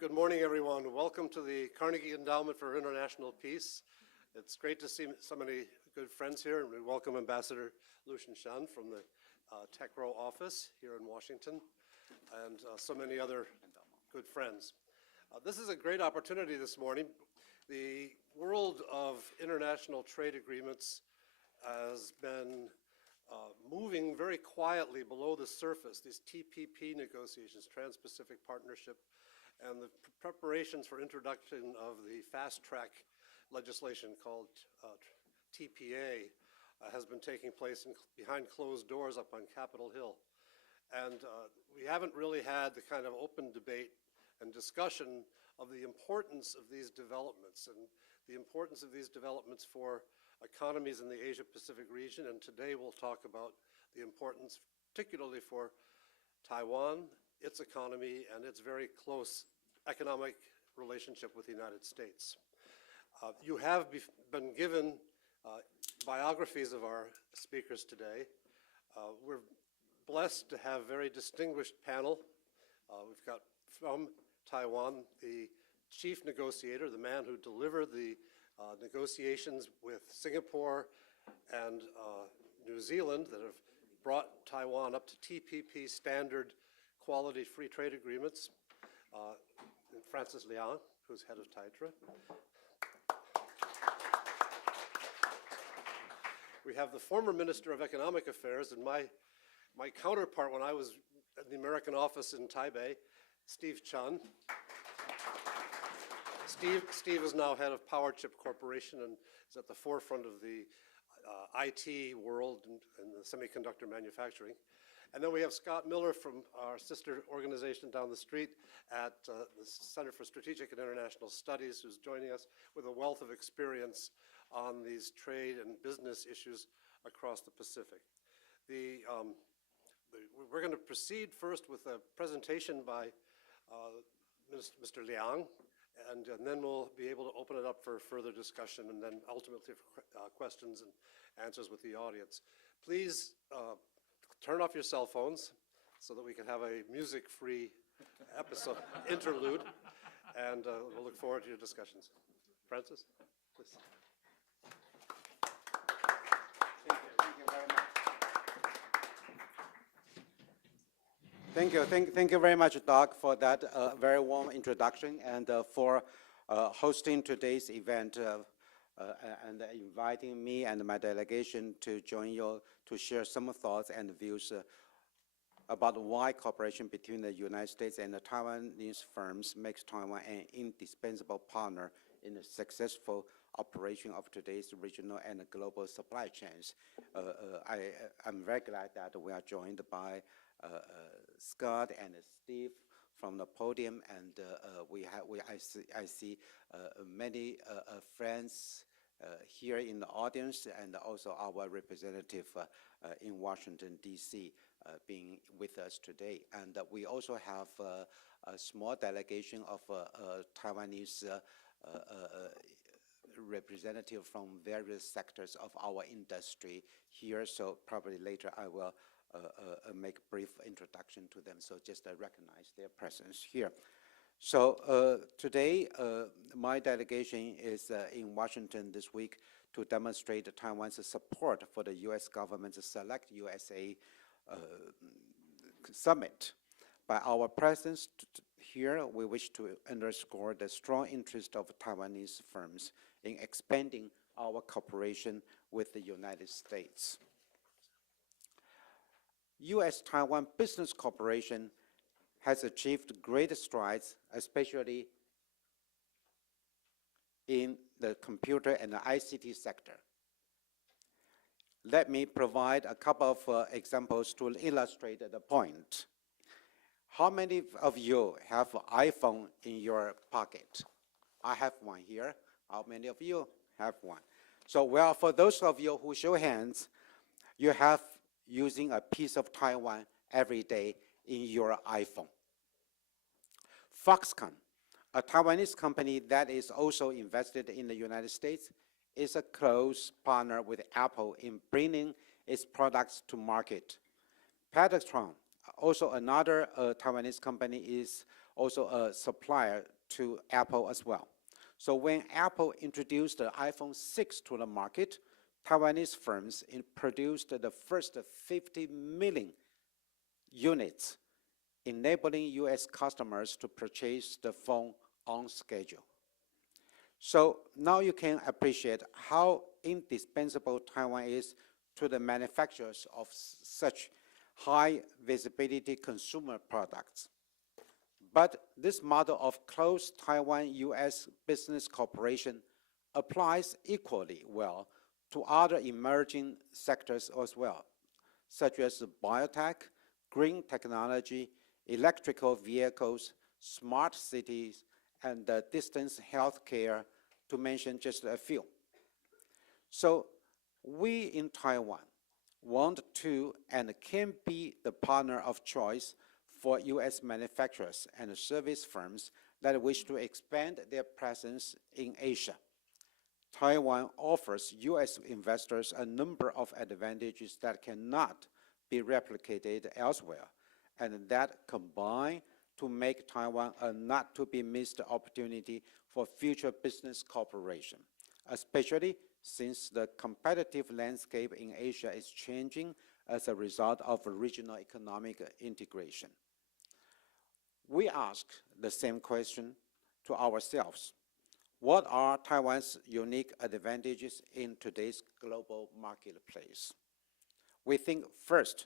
Good morning, everyone. Welcome to the Carnegie Endowment for International Peace. It's great to see so many good friends here, and we welcome Ambassador Chen from the Tech Row office here in Washington, and so many other good friends. This is a great opportunity this morning. The world of international trade agreements has been moving very quietly below the surface. These TPP negotiations, Trans-Pacific Partnership, and the preparations for introduction of the fast-track legislation called TPA has been taking place behind closed doors up on Capitol Hill. And we haven't really had the kind of open debate and discussion of the importance of these developments and the importance of these developments for economies in the Asia-Pacific region. And today we'll talk about the importance, particularly for Taiwan, its economy, and its very close economic relationship with the United States. You have been given biographies of our speakers today. We're blessed to have a very distinguished panel. We've got from Taiwan the chief negotiator, the man who delivered the negotiations with Singapore and New Zealand that have brought Taiwan up to TPP standard quality free trade agreements, Francis Liang, who's head of TAITRA. We have the former Minister of Economic Affairs and my counterpart when I was at the American office in Taipei, Steve Chen. Steve is now head of Power Chip Corporation and is at the forefront of the IT world and the semiconductor manufacturing. And then we have Scott Miller from our sister organization down the street at the Center for Strategic and International Studies, who's joining us with a wealth of experience on these trade and business issues across the Pacific. We're going to proceed first with a presentation by Mr. Liang, and then we'll be able to open it up for further discussion and then ultimately for questions and answers with the audience. Please turn off your cell phones so that we can have a music-free episode interlude, and we'll look forward to your discussions. Francis, please. Thank you very much. Thank you very much, Doug, for that very warm introduction and for hosting today's event and inviting me and my delegation to join you to share some thoughts and views about why cooperation between the United States and the Taiwanese firms makes Taiwan an indispensable partner in the successful operation of today's regional and global supply chains. I'm very glad that we are joined by Scott and Steve from the podium, and I see many friends here in the audience, and also our representative in Washington, D.C. Being with us today. And we also have a small delegation of Taiwanese representative from various sectors of our industry here, so probably later I will make a brief introduction to them, so just recognize their presence here. So today, my delegation is in Washington this week to demonstrate Taiwan's support for the U.S. government's Select USA Summit. By our presence here, we wish to underscore the strong interest of Taiwanese firms in expanding our cooperation with the United States. U.S.-Taiwan Business Cooperation has achieved great strides, especially in the computer and the ICT sector. Let me provide a couple of examples to illustrate the point. How many of you have an iPhone in your pocket? I have one here. How many of you have one? So, well, for those of you who show hands, you have using a piece of Taiwan every day in your iPhone. Foxconn, a Taiwanese company that is also invested in the United States, is a close partner with Apple in bringing its products to market. Pegatron, also another Taiwanese company, is also a supplier to Apple as well. So when Apple introduced the iPhone 6 to the market, Taiwanese firms produced the first 50 million units, enabling US customers to purchase the phone on schedule. So now you can appreciate how indispensable Taiwan is to the manufacturers of such high visibility consumer products. But this model of close Taiwan-US business cooperation applies equally well to other emerging sectors as well, such as biotech, green technology, electrical vehicles, smart cities, and distance healthcare, to mention just a few. So we in Taiwan want to and can be the partner of choice for US manufacturers and service firms that wish to expand their presence in Asia. Taiwan offers US investors a number of advantages that cannot be replicated elsewhere, and that combine to make Taiwan a not-to-be-missed opportunity for future business cooperation, especially since the competitive landscape in Asia is changing as a result of regional economic integration. We ask the same question to ourselves. What are Taiwan's unique advantages in today's global marketplace? We think first,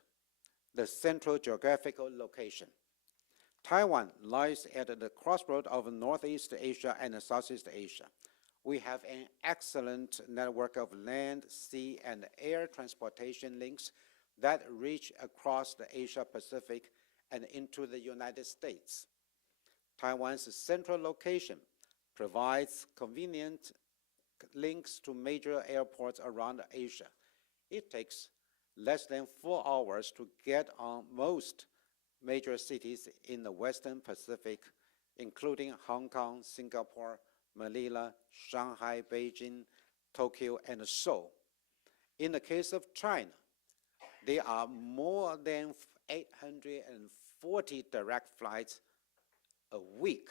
the central geographical location. Taiwan lies at the crossroad of Northeast Asia and Southeast Asia. We have an excellent network of land, sea, and air transportation links that reach across the Asia-Pacific and into the United States. Taiwan's central location provides convenient links to major airports around Asia. It takes less than 4 hours to get on most major cities in the Western Pacific, including Hong Kong, Singapore, Manila, Shanghai, Beijing, Tokyo, and Seoul. In the case of China, there are more than 840 direct flights a week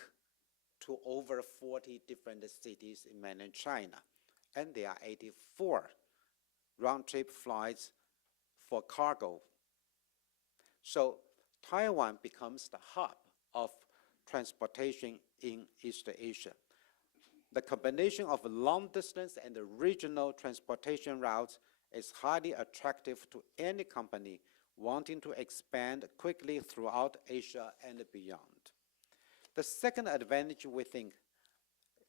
to over 40 different cities in mainland China, and there are 84 round-trip flights for cargo. So Taiwan becomes the hub of transportation in East Asia. The combination of long-distance and regional transportation routes is highly attractive to any company wanting to expand quickly throughout Asia and beyond. The second advantage we think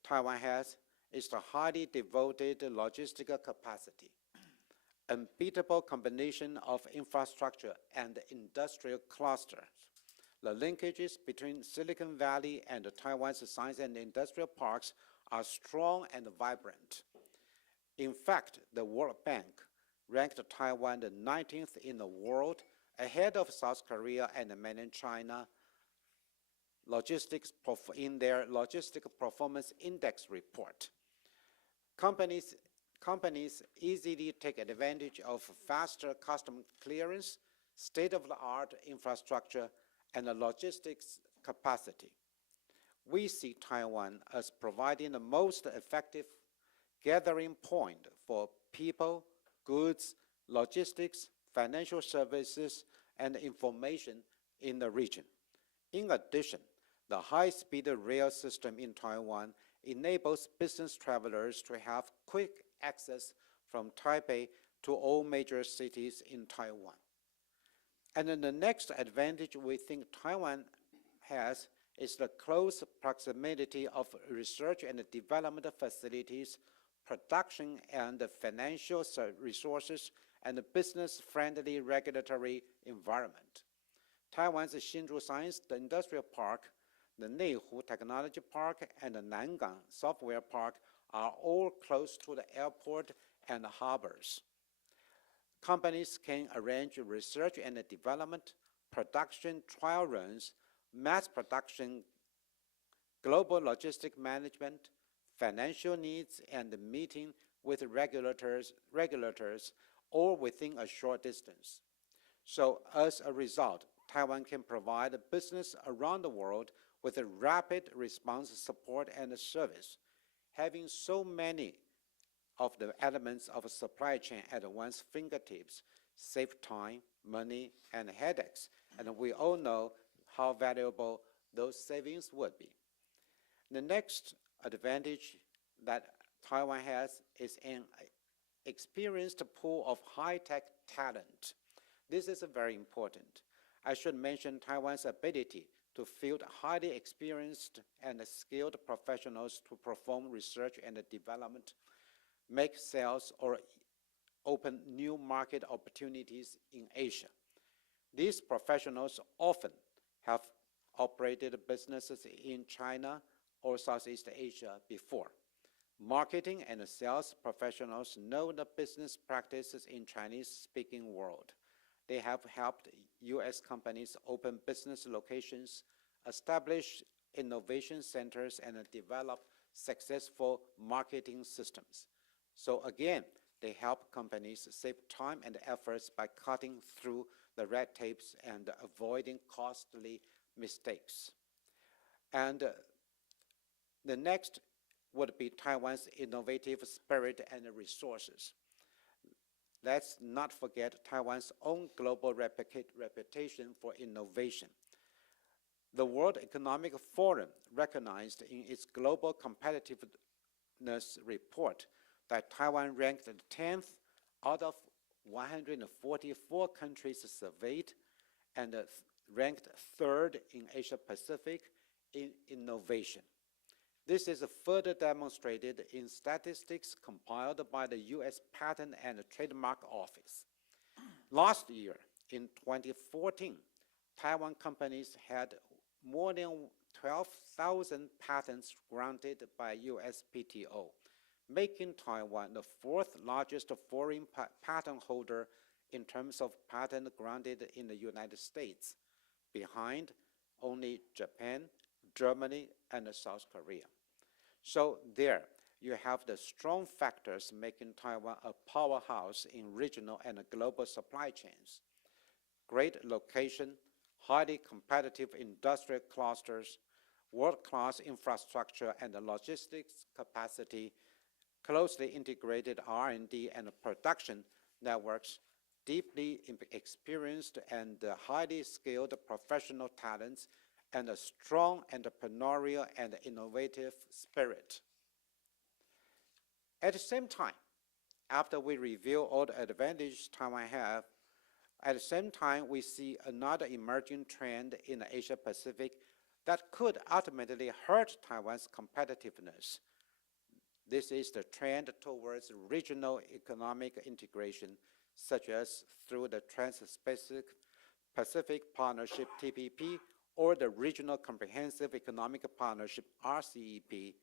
Taiwan has is the highly devoted logistical capacity. Unbeatable combination of infrastructure and industrial clusters. The linkages between Silicon Valley and Taiwan's science and industrial parks are strong and vibrant. In fact, the World Bank ranked Taiwan the 19th in the world, ahead of South Korea and mainland China in their Logistics Performance Index report. Companies easily take advantage of faster custom clearance, state-of-the-art infrastructure, and logistics capacity. We see Taiwan as providing the most effective gathering point for people, goods, logistics, financial services, and information in the region. In addition, the high-speed rail system in Taiwan enables business travelers to have quick access from Taipei to all major cities in Taiwan. And then the next advantage we think Taiwan has is the close proximity of research and development facilities, production and financial resources, and business-friendly regulatory environment. Taiwan's Hsinchu Science Industrial Park, the Neihu Technology Park, and the Nangang Software Park are all close to the airport and harbors. Companies can arrange research and development, production trial runs, mass production, global logistic management, financial needs, and meeting with regulators all within a short distance. So as a result, Taiwan can provide business around the world with a rapid response support and service. Having so many of the elements of a supply chain at one's fingertips save time, money, and headaches, and we all know how valuable those savings would be. The next advantage that Taiwan has is an experienced pool of high-tech talent. This is very important. I should mention Taiwan's ability to field highly experienced and skilled professionals to perform research and development, make sales, or open new market opportunities in Asia. These professionals often have operated businesses in China or Southeast Asia before. Marketing and sales professionals know the business practices in Chinese-speaking world. They have helped U.S. companies open business locations, establish innovation centers, and develop successful marketing systems. So again, they help companies save time and efforts by cutting through the red tapes and avoiding costly mistakes. And the next would be Taiwan's innovative spirit and resources. Let's not forget Taiwan's own global reputation for innovation. The World Economic Forum recognized in its Global Competitiveness Report that Taiwan ranked 10th out of 144 countries surveyed and ranked 3rd in Asia Pacific in innovation. This is further demonstrated in statistics compiled by the U.S. Patent and Trademark Office. Last year, in 2014, Taiwan companies had more than 12,000 patents granted by USPTO, making Taiwan the 4th largest foreign patent holder in terms of patent granted in the United States, behind only Japan, Germany, and South Korea. So there, you have the strong factors making Taiwan a powerhouse in regional and global supply chains. Great location, highly competitive industrial clusters, world-class infrastructure and logistics capacity, closely integrated R&D and production networks, deeply experienced and highly skilled professional talents, and a strong entrepreneurial and innovative spirit. At the same time, after we review all the advantages Taiwan has, at the same time we see another emerging trend in the Asia Pacific that could ultimately hurt Taiwan's competitiveness. This is the trend towards regional economic integration, such as through the Trans-Pacific Partnership (TPP) or the Regional Comprehensive Economic Partnership (RCEP).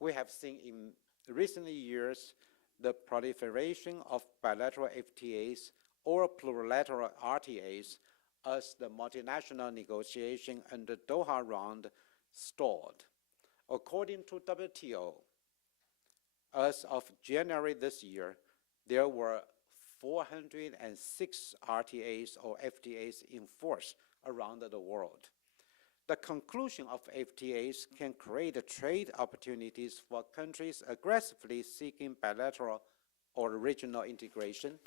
We have seen in recent years the proliferation of bilateral FTAs or plurilateral RTAs as the multinational negotiation under Doha round stalled. According to WTO, as of January this year, there were 406 RTAs or FTAs in force around the world. The conclusion of FTAs can create trade opportunities for countries aggressively seeking bilateral or regional integration,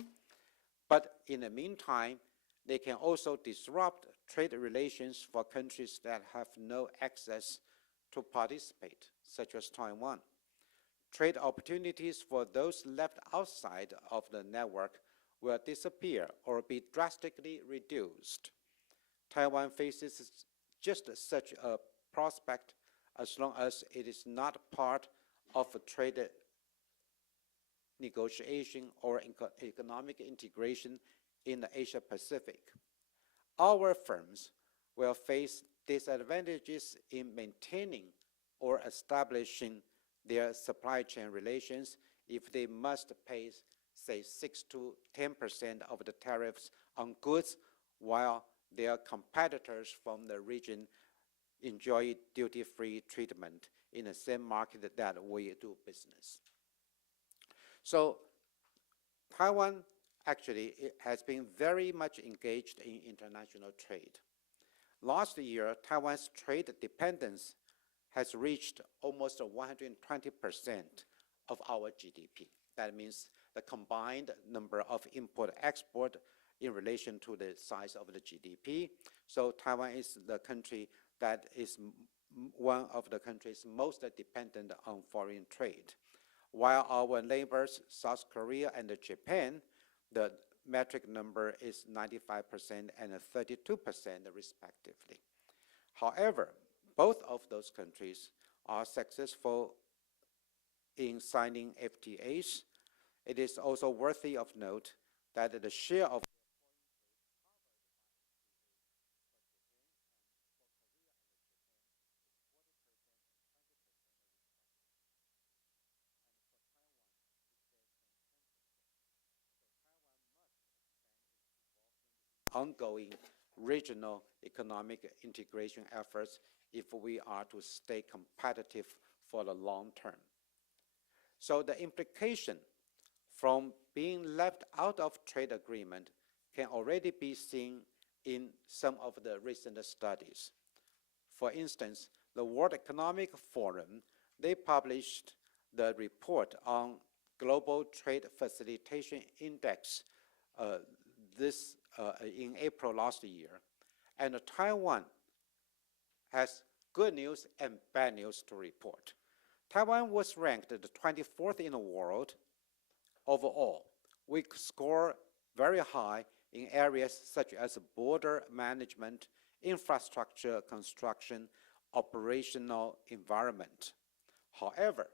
but in the meantime, they can also disrupt trade relations for countries that have no access to participate, such as Taiwan. Trade opportunities for those left outside of the network will disappear or be drastically reduced. Taiwan faces just such a prospect as long as it is not part of a trade negotiation or economic integration in the Asia Pacific. Our firms will face disadvantages in maintaining or establishing their supply chain relations if they must pay, say, 6 to 10% of the tariffs on goods while their competitors from the region enjoy duty-free treatment in the same market that we do business. So Taiwan actually has been very much engaged in international trade. Last year, Taiwan's trade dependence has reached almost 120% of our GDP. That means the combined number of import-export in relation to the size of the GDP. So Taiwan is the country that is one of the countries most dependent on foreign trade. While our neighbors, South Korea and Japan, the metric number is 95% and 32% respectively. However, both of those countries are successful in signing FTAs. It is also worthy of note that the share of ongoing regional economic integration efforts if we are to stay competitive for the long term. So the implication from being left out of trade agreement can already be seen in some of the recent studies. For instance, the World Economic Forum, they published the report on Global Trade Facilitation Index in April last year. And Taiwan has good news and bad news to report. Taiwan was ranked the 24th in the world overall. We score very high in areas such as border management, infrastructure construction, operational environment. However,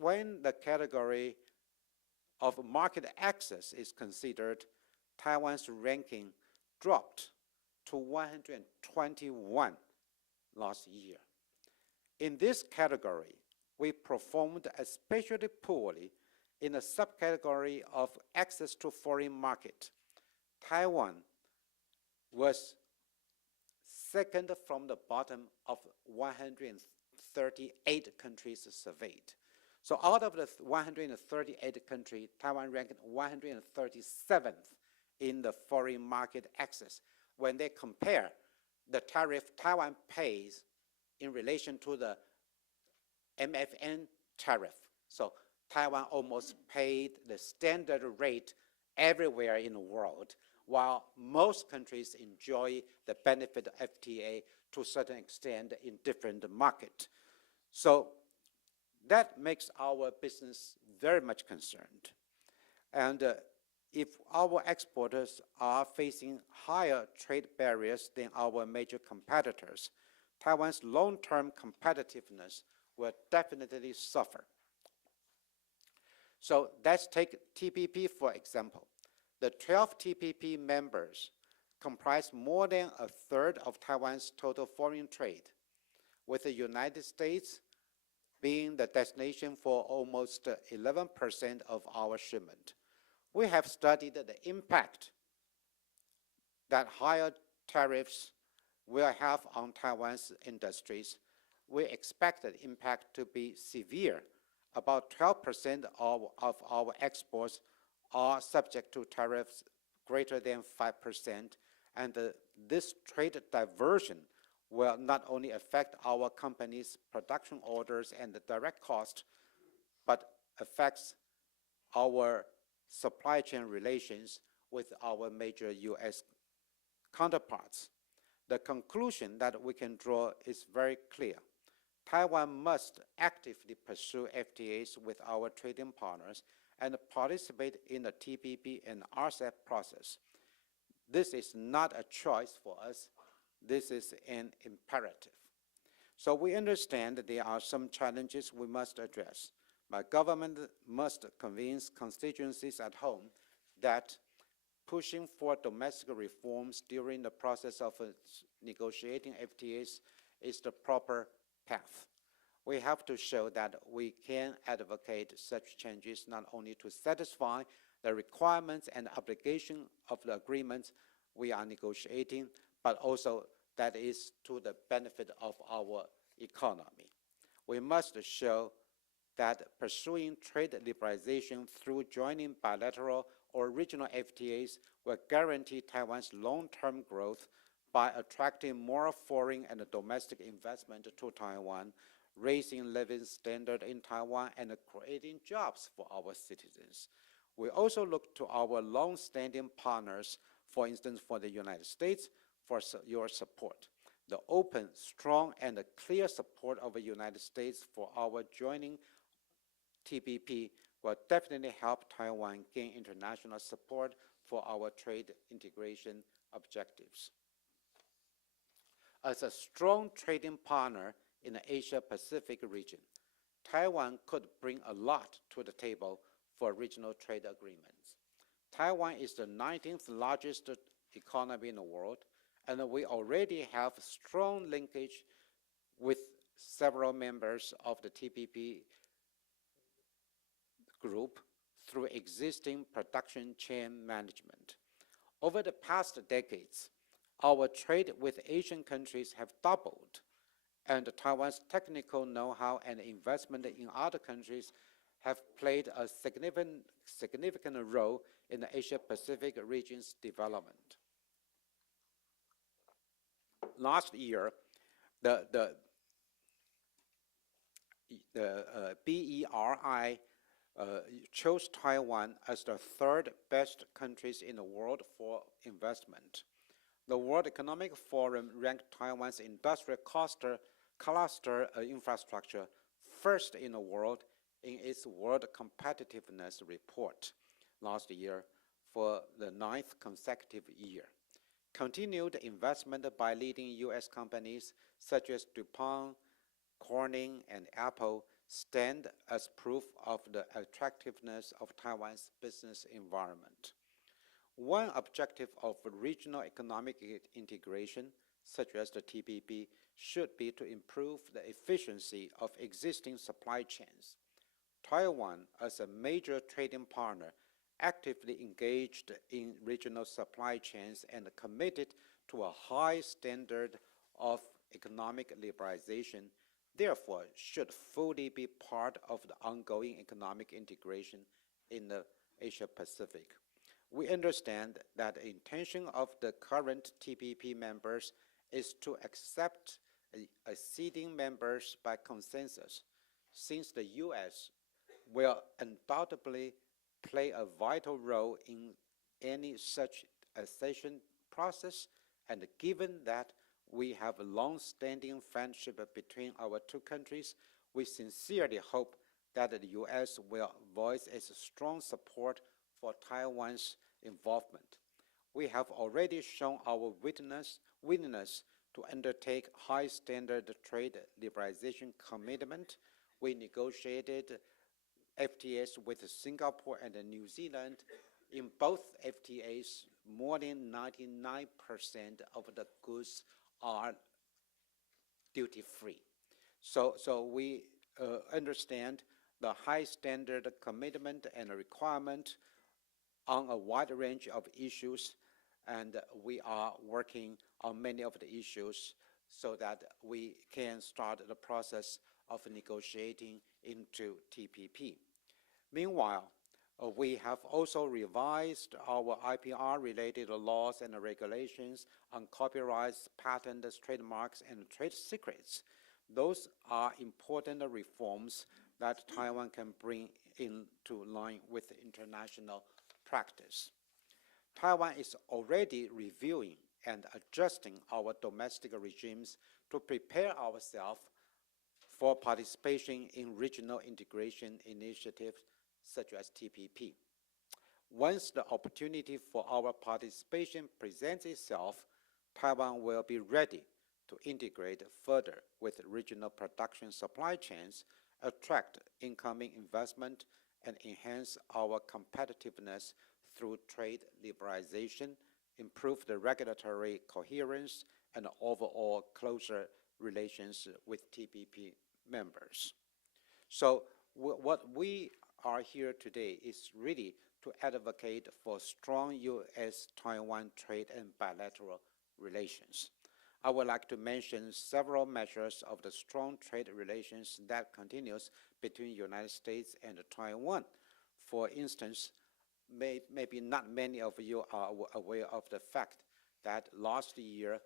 when the category of market access is considered, Taiwan's ranking dropped to 121 last year. In this category, we performed especially poorly in a subcategory of access to foreign market. Taiwan was second from the bottom of 138 countries surveyed. So out of the 138 countries, Taiwan ranked 137th in the foreign market access when they compare the tariff Taiwan pays in relation to the MFN tariff. So Taiwan almost paid the standard rate everywhere in the world, while most countries enjoy the benefit of FTA to a certain extent in different markets. So that makes our business very much concerned. And if our exporters are facing higher trade barriers than our major competitors, Taiwan's long-term competitiveness will definitely suffer. So let's take TPP for example. The 12 TPP members comprise more than a third of Taiwan's total foreign trade, with the United States being the destination for almost 11% of our shipment. We have studied the impact that higher tariffs will have on Taiwan's industries. We expect the impact to be severe. About 12% of our exports are subject to tariffs greater than 5%, and this trade diversion will not only affect our company's production orders and the direct cost, but affects our supply chain relations with our major U.S. counterparts. The conclusion that we can draw is very clear. Taiwan must actively pursue FTAs with our trading partners and participate in the TPP and RCEP process. This is not a choice for us. This is an imperative. So we understand that there are some challenges we must address. My government must convince constituencies at home that pushing for domestic reforms during the process of negotiating FTAs is the proper path. We have to show that we can advocate such changes not only to satisfy the requirements and obligation of the agreements we are negotiating, but also that is to the benefit of our economy. We must show that pursuing trade liberalization through joining bilateral or regional FTAs will guarantee Taiwan's long-term growth by attracting more foreign and domestic investment to Taiwan, raising living standard in Taiwan, and creating jobs for our citizens. We also look to our long-standing partners, for instance, for the United States, for your support. The open, strong, and clear support of the United States for our joining TPP will definitely help Taiwan gain international support for our trade integration objectives. As a strong trading partner in the Asia-Pacific region, Taiwan could bring a lot to the table for regional trade agreements. Taiwan is the 19th largest economy in the world, and we already have strong linkage with several members of the TPP group through existing production chain management. Over the past decades, our trade with Asian countries have doubled, and Taiwan's technical know-how and investment in other countries have played a significant role in the Asia-Pacific region's development. Last year, the BERI chose Taiwan as the third best countries in the world for investment. The World Economic Forum ranked Taiwan's industrial cluster infrastructure first in the world in its World Competitiveness Report last year for the 9th consecutive year. Continued investment by leading U.S. companies such as DuPont, Corning, and Apple stand as proof of the attractiveness of Taiwan's business environment. One objective of regional economic integration, such as the TPP, should be to improve the efficiency of existing supply chains. Taiwan, as a major trading partner, actively engaged in regional supply chains and committed to a high standard of economic liberalization, therefore should fully be part of the ongoing economic integration in the Asia-Pacific. We understand that the intention of the current TPP members is to accept acceding members by consensus, since the U.S. will undoubtedly play a vital role in any such accession process, and given that we have a long-standing friendship between our two countries, we sincerely hope that the U.S. will voice its strong support for Taiwan's involvement. We have already shown our willingness to undertake high-standard trade liberalization commitment. We negotiated FTAs with Singapore and New Zealand. In both FTAs, more than 99% of the goods are duty-free. So we understand the high standard commitment and requirement on a wide range of issues, and we are working on many of the issues so that we can start the process of negotiating into TPP. Meanwhile, we have also revised our IPR-related laws and regulations on copyrights, patents, trademarks, and trade secrets. Those are important reforms that Taiwan can bring into line with international practice. Taiwan is already reviewing and adjusting our domestic regimes to prepare ourselves for participation in regional integration initiatives such as TPP. Once the opportunity for our participation presents itself, Taiwan will be ready to integrate further with regional production supply chains, attract incoming investment, and enhance our competitiveness through trade liberalization, improve the regulatory coherence, and overall closer relations with TPP members. So what we are here today is really to advocate for strong U.S.-Taiwan trade and bilateral relations. I would like to mention several measures of the strong trade relations that continues between the United States and Taiwan. For instance, maybe not many of you are aware of the fact that last year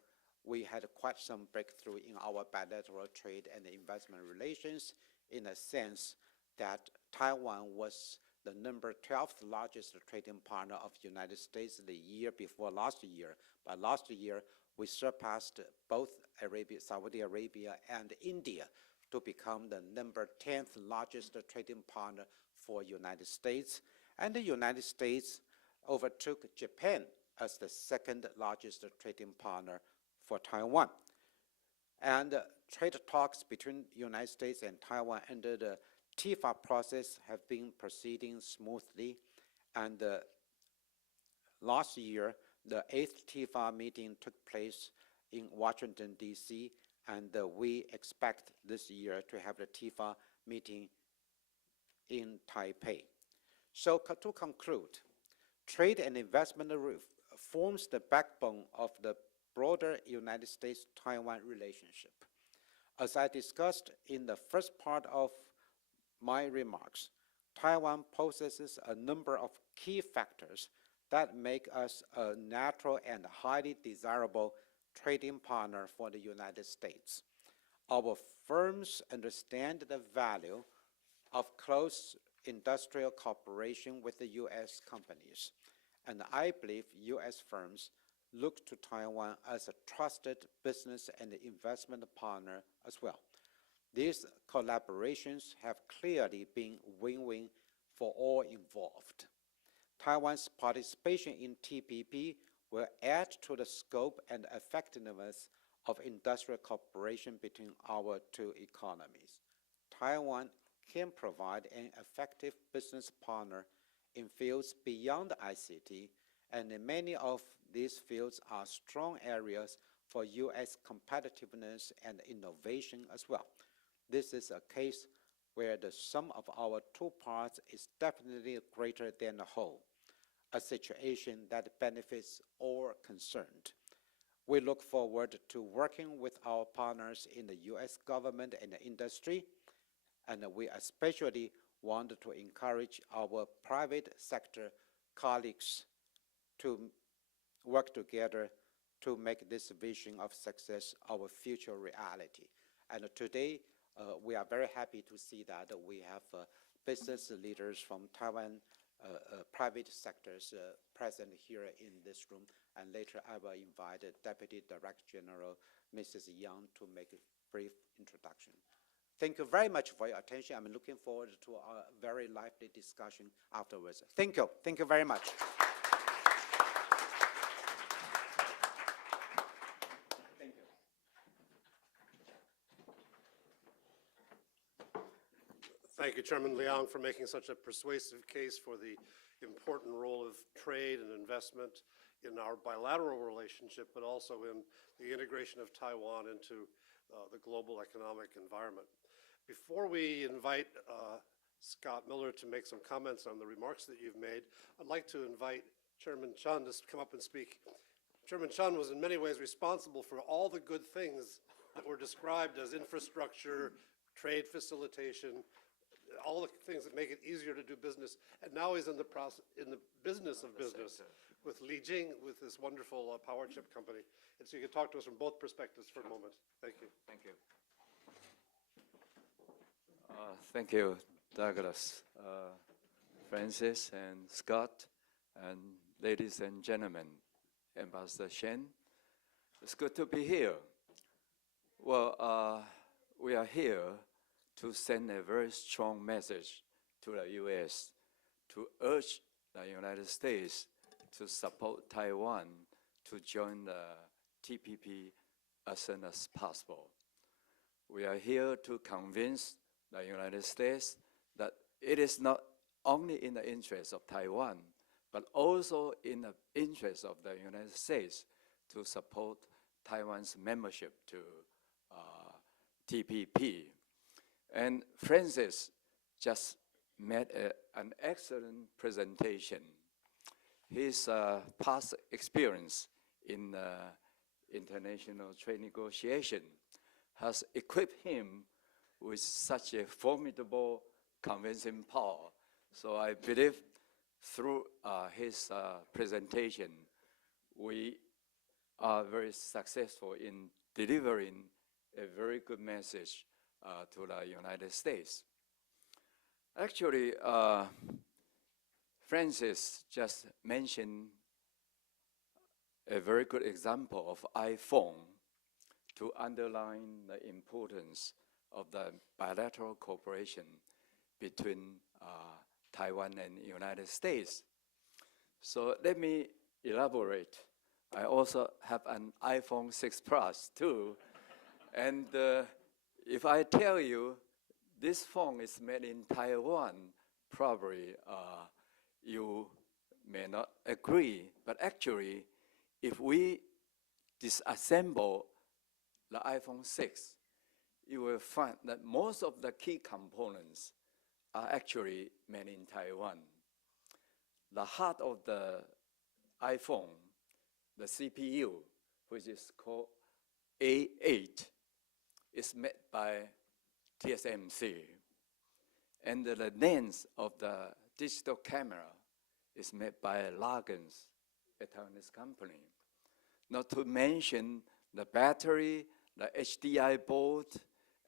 we had quite some breakthrough in our bilateral trade and investment relations, in a sense that Taiwan was the number 12th largest trading partner of the United States the year before last year. But last year, we surpassed both Saudi Arabia and India to become the number 10th largest trading partner for the United States. And the United States overtook Japan as the second largest trading partner for Taiwan. And trade talks between the United States and Taiwan under the TIFA process have been proceeding smoothly. And last year, the 8th TIFA meeting took place in Washington, D.C., and we expect this year to have the TIFA meeting in Taipei. So to conclude, trade and investment forms the backbone of the broader United States-Taiwan relationship. As I discussed in the first part of my remarks, Taiwan possesses a number of key factors that make us a natural and highly desirable trading partner for the United States. Our firms understand the value of close industrial cooperation with the U.S. companies, and I believe U.S. firms look to Taiwan as a trusted business and investment partner as well. These collaborations have clearly been win-win for all involved. Taiwan's participation in TPP will add to the scope and effectiveness of industrial cooperation between our two economies. Taiwan can provide an effective business partner in fields beyond ICT, and many of these fields are strong areas for U.S. competitiveness and innovation as well. This is a case where the sum of our two parts is definitely greater than the whole, a situation that benefits all concerned. We look forward to working with our partners in the U.S. government and the industry, and we especially want to encourage our private sector colleagues to work together to make this vision of success our future reality. And today, we are very happy to see that we have business leaders from Taiwan private sectors present here in this room. And later I will invite Deputy Director General Mrs. Yang to make a brief introduction. Thank you very much for your attention. I'm looking forward to a very lively discussion afterwards. Thank you. Thank you very much. Thank you. Thank you, Chairman Liang, for making such a persuasive case for the important role of trade and investment in our bilateral relationship, but also in the integration of Taiwan into the global economic environment. Before we invite Scott Miller to make some comments on the remarks that you've made, I'd like to invite Chairman Chen to come up and speak. Chairman Chen was in many ways responsible for all the good things that were described as infrastructure, trade facilitation, all the things that make it easier to do business. And now he's in the business of business with Liang, with this wonderful power chip company. And so you can talk to us from both perspectives for a moment. Thank you. Thank you. Thank you, Douglas, Francis, and Scott, and ladies and gentlemen, Ambassador Chen. It's good to be here. Well, we are here to send a very strong message to the U.S. to urge the United States to support Taiwan to join the TPP as soon as possible. We are here to convince the United States that it is not only in the interest of Taiwan, but also in the interest of the United States to support Taiwan's membership to TPP. And Francis just made an excellent presentation. His past experience in international trade negotiation has equipped him with such a formidable convincing power. So I believe through his presentation, we are very successful in delivering a very good message to the United States. Actually, Francis just mentioned a very good example of iPhone to underline the importance of the bilateral cooperation between Taiwan and the United States. So let me elaborate. I also have an iPhone 6 Plus too. And if I tell you this phone is made in Taiwan, probably you may not agree. But actually, if we disassemble the iPhone 6, you will find that most of the key components are actually made in Taiwan. The heart of the iPhone, the CPU, which is called A8, is made by TSMC. And the lens of the digital camera is made by Liang, a Taiwanese company. Not to mention the battery, the HDI board,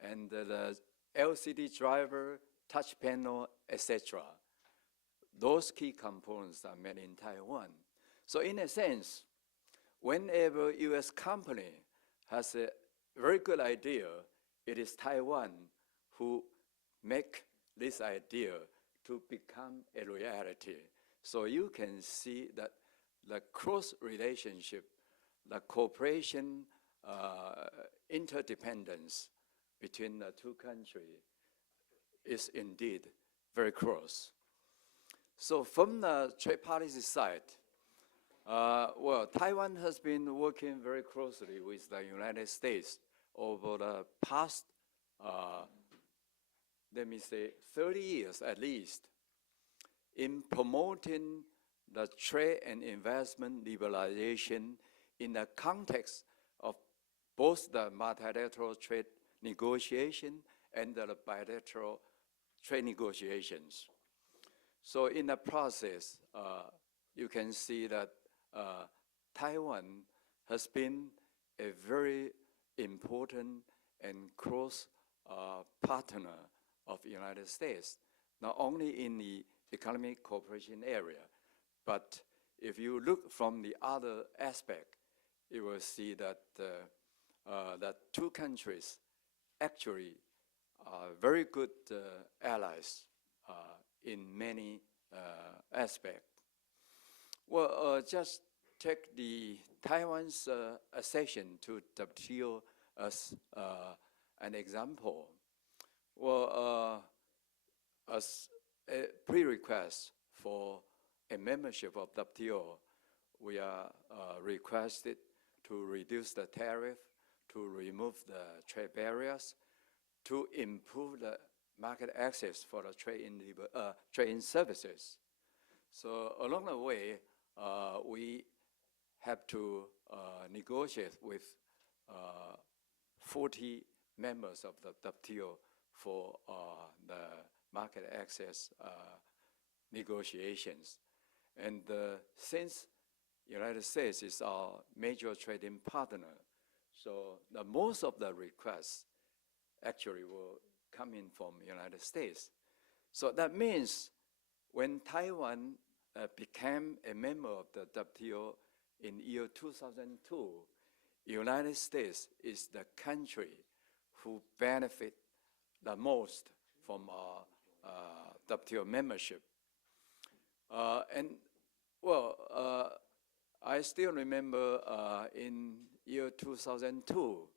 and the LCD driver, touch panel, etc. Those key components are made in Taiwan. So in a sense, whenever US company has a very good idea, it is Taiwan who make this idea to become a reality. So you can see that the close relationship, the cooperation, interdependence between the two countries is indeed very close. So from the trade policy side, Taiwan has been working very closely with the United States over the past, let me say, 30 years at least, in promoting the trade and investment liberalization in the context of both the multilateral trade negotiation and the bilateral trade negotiations. So in the process, you can see that Taiwan has been a very important and close partner of the United States, not only in the economic cooperation area, but if you look from the other aspect, you will see that that two countries actually are very good allies in many aspects. Well, just take the Taiwan's accession to WTO as an example. Well, as a prerequisite for a membership of WTO, we are requested to reduce the tariff, to remove the trade barriers, to improve the market access for the trade in services. So along the way, we have to negotiate with 40 members of the WTO for the market access negotiations. And since United States is our major trading partner, so the most of the requests actually will come in from United States. So that means when Taiwan became a member of the WTO in year 2002, United States is the country who benefit the most from our WTO membership. I still remember in year 2002,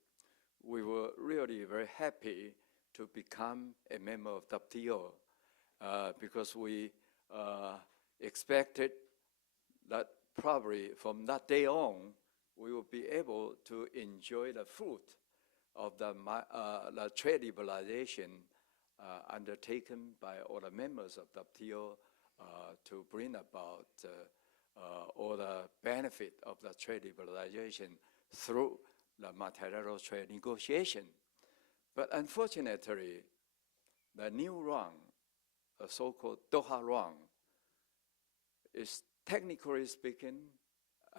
we were really very happy to become a member of WTO because we expected that probably from that day on, we will be able to enjoy the fruit of the trade liberalization undertaken by all the members of WTO to bring about all the benefit of the trade liberalization through the multilateral trade negotiation. But unfortunately, the new round, a so-called Doha round, is technically speaking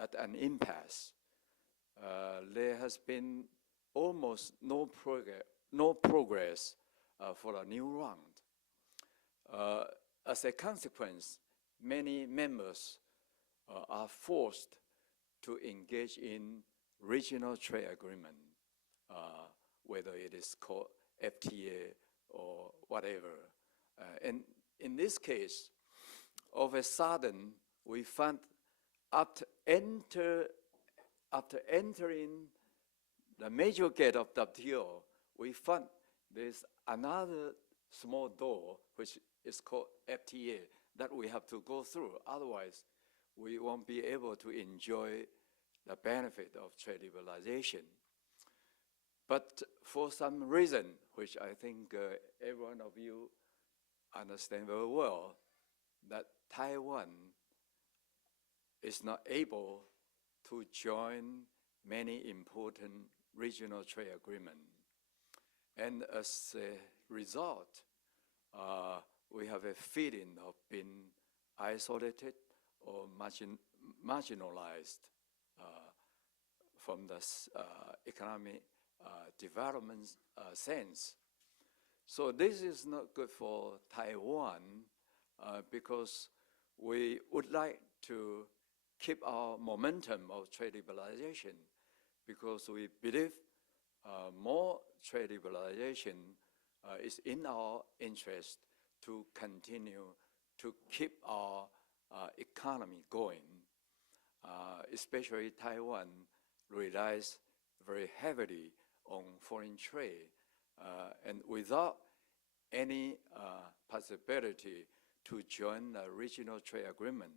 at an impasse there has been almost no progress for a new round. As a consequence, many members are forced to engage in regional trade agreement, whether it is called FTA or whatever. And in this case, all of a sudden, we found after entering the major gate of WTO, we found there's another small door, which is called FTA, that we have to go through. Otherwise, we won't be able to enjoy the benefit of trade liberalization. But for some reason, which I think every one of you understand very well, that Taiwan is not able to join many important regional trade agreements. And as a result, we have a feeling of being isolated or marginalized from the economic development sense. So this is not good for Taiwan because we would like to keep our momentum of trade liberalization, because we believe more trade liberalization is in our interest to continue to keep our economy going. Especially Taiwan relies very heavily on foreign trade, and without any possibility to join a regional trade agreement,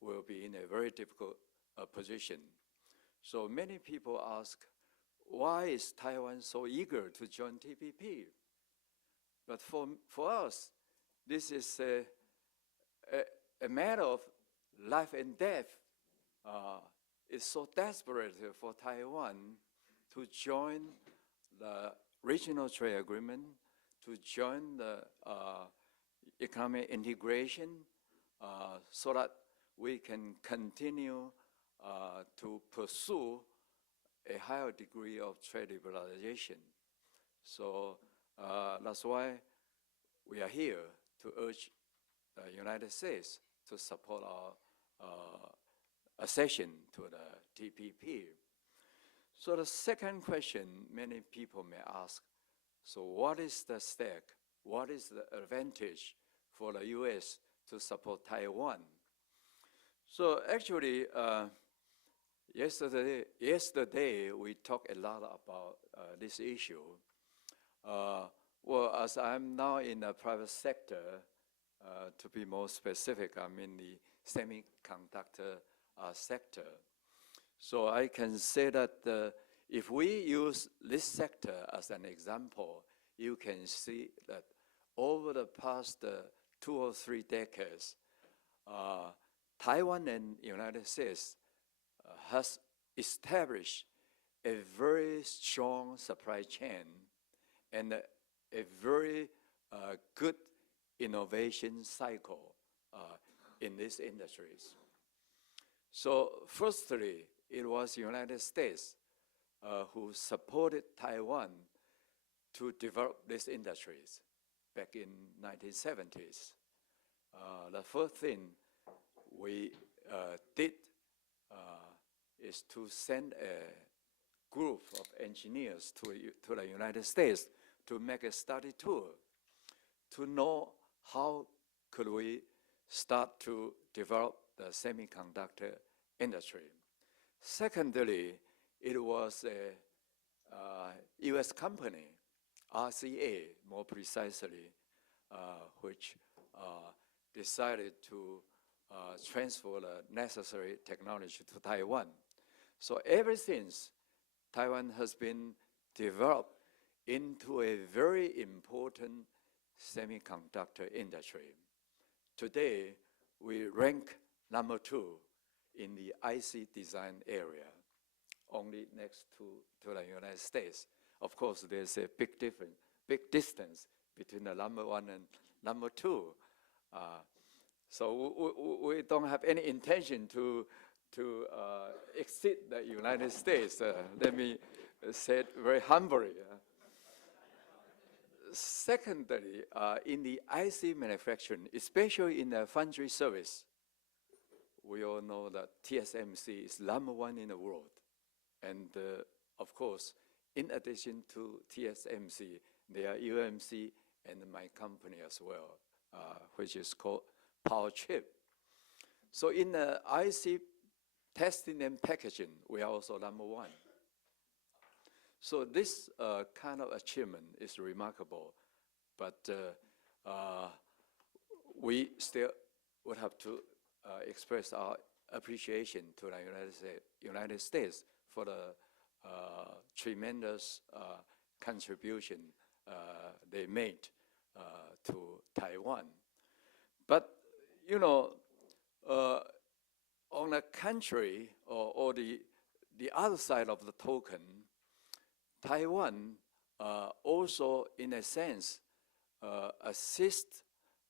will be in a very difficult position. So many people ask, why is Taiwan so eager to join TPP? But for us, this is a matter of life and death. It's so desperate for Taiwan to join the regional trade agreement, to join the economic integration, so that we can continue to pursue a higher degree of trade liberalization. So that's why we are here to urge the United States to support our accession to the TPP. So the second question many people may ask, so what is the stake? What is the advantage for the US to support Taiwan? So actually, yesterday we talked a lot about this issue. Well, as I'm now in the private sector, to be more specific, I'm in the semiconductor sector. So I can say that if we use this sector as an example, you can see that over the past 2 or 3 decades, Taiwan and United States has established a very strong supply chain and a very good innovation cycle in these industries. So firstly, it was United States who supported Taiwan to develop these industries back in 1970s. The first thing we did is to send a group of engineers to the United States to make a study tour to know how could we start to develop the semiconductor industry. Secondly, it was a US company, RCA more precisely, which decided to transfer the necessary technology to Taiwan. So ever since, Taiwan has been developed into a very important semiconductor industry. Today, we rank number 2 in the IC design area, only next to the United States. Of course, there's a big distance between the number 1 and number 2. So we don't have any intention to to exceed the United States. Let me say it very humbly. Secondly, in the IC manufacturing, especially in the foundry service, we all know that TSMC is #1 in the world. And of course, in addition to TSMC, there are UMC and my company as well, which is called Paal Chip. So in the IC testing and packaging, we are also #1. So this kind of achievement is remarkable, but we still would have to express our appreciation to the United States for the tremendous contribution they made to Taiwan. But, you know, on the contrary, or the other side of the token, Taiwan also, in a sense, assists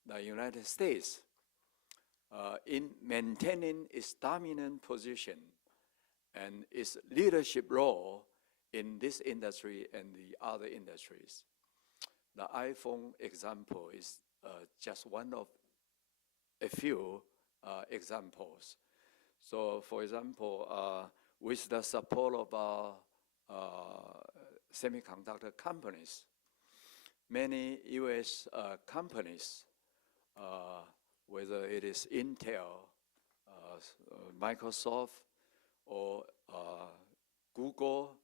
the United States in maintaining its dominant position and its leadership role in this industry and the other industries. The iPhone example is just one of a few examples. So, for example, with the support of our semiconductor companies, many US companies, whether it is Intel, Microsoft, or Google,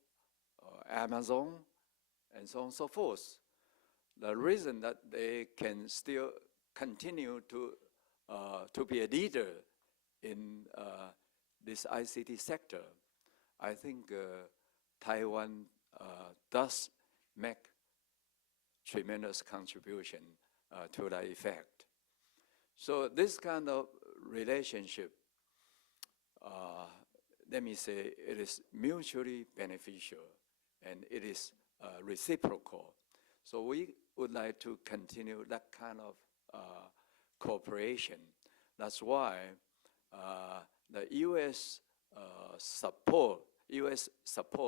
Amazon, and so on and so forth, the reason that they can still continue to be a leader in this ICT sector, I think Taiwan does make tremendous contribution to that effect. So this kind of relationship, let me say, it is mutually beneficial and it is reciprocal. So we would like to continue that kind of cooperation. That's why the U.S. support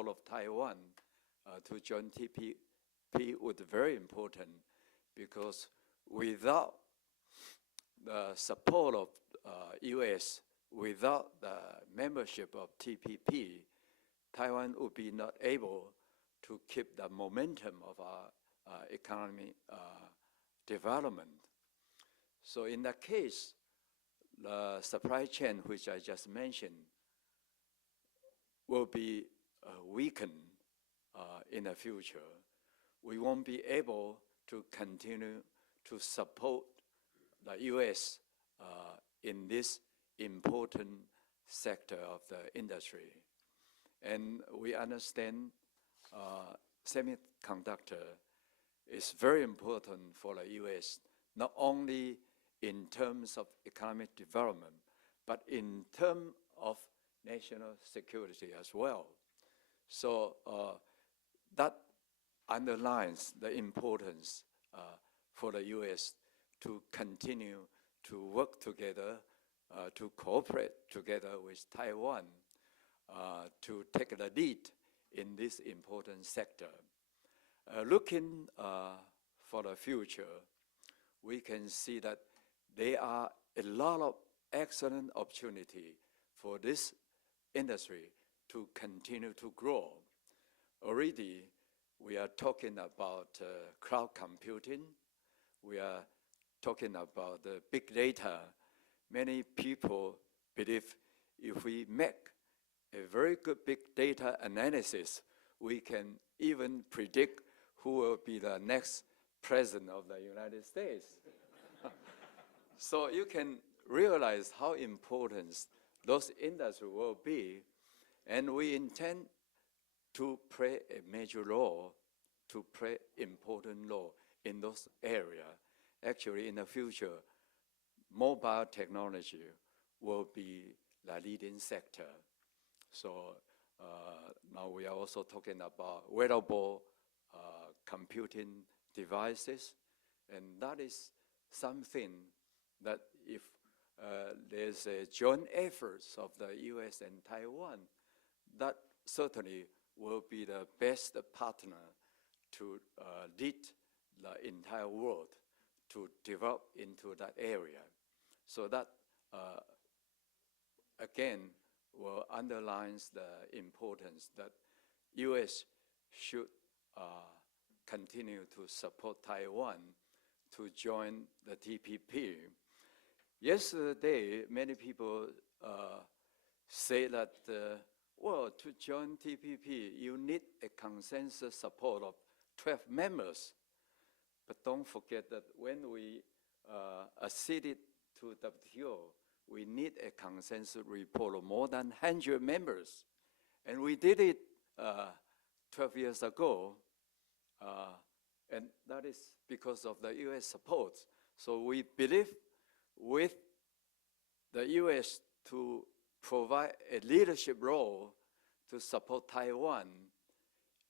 of Taiwan to join TPP would be very important, because without the support of U.S., without the membership of TPP, Taiwan would be not able to keep the momentum of our economic development. So in that case, the supply chain, which I just mentioned, will be weakened in the future. We won't be able to continue to support the U.S. In this important sector of the industry. And we understand semiconductor is very important for the U.S., not only in terms of economic development, but in terms of national security as well. So that underlines the importance for the U.S. to continue to work together, to cooperate together with Taiwan to take the lead in this important sector. Looking for the future, we can see that there are a lot of excellent opportunity for this industry to continue to grow. Already, we are talking about cloud computing. We are talking about the big data. Many people believe if we make a very good big data analysis, we can even predict who will be the next president of the United States. So you can realize how important those industries will be, and we intend to play a major role, to play important role in those areas. Actually, in the future, mobile technology will be the leading sector. So now we are also talking about wearable computing devices, and that is something that if there's a joint efforts of the U.S. and Taiwan, that certainly will be the best partner to lead the entire world to develop into that area. So that, again, will underlines the importance that U.S. should continue to support Taiwan to join the TPP. Yesterday, many people say that, well, to join TPP, you need a consensus support of 12 members. But don't forget that when we acceded to WTO, we need a consensus report of more than 100 members. And we did it 12 years ago, and that is because of the U.S. support. So we believe with the U.S. to provide a leadership role to support Taiwan,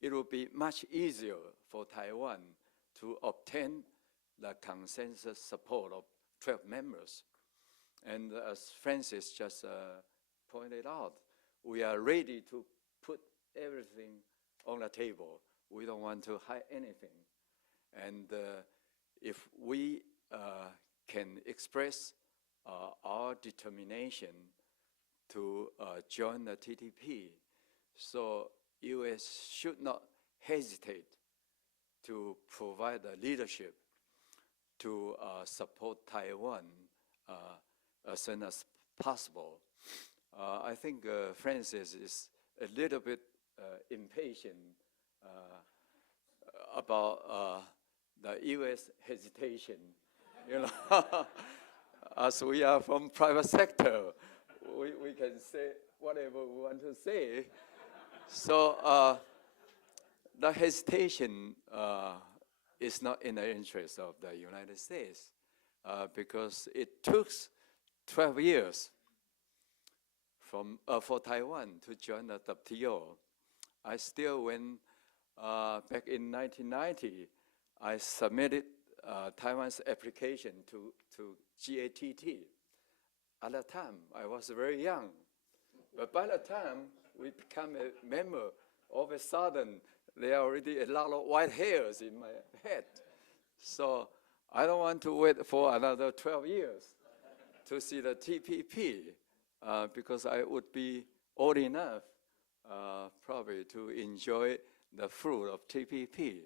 it will be much easier for Taiwan to obtain the consensus support of 12 members. And as Francis just pointed out, we are ready to put everything on the table. We don't want to hide anything. And if we can express our determination to join the TPP, so U.S. should not hesitate to provide the leadership to support Taiwan as soon as possible. I think Francis is a little bit impatient about the U.S. hesitation. You know, as we are from private sector, we can say whatever we want to say. So the hesitation is not in the interest of the United States because it took 12 years for Taiwan to join the WTO. I still, when back in 1990, I submitted Taiwan's application to GATT. At that time, I was very young. But by the time we become a member, all of a sudden, there are already a lot of white hairs in my head. So I don't want to wait for another 12 years to see the TPP because I would be old enough probably to enjoy the fruit of TPP.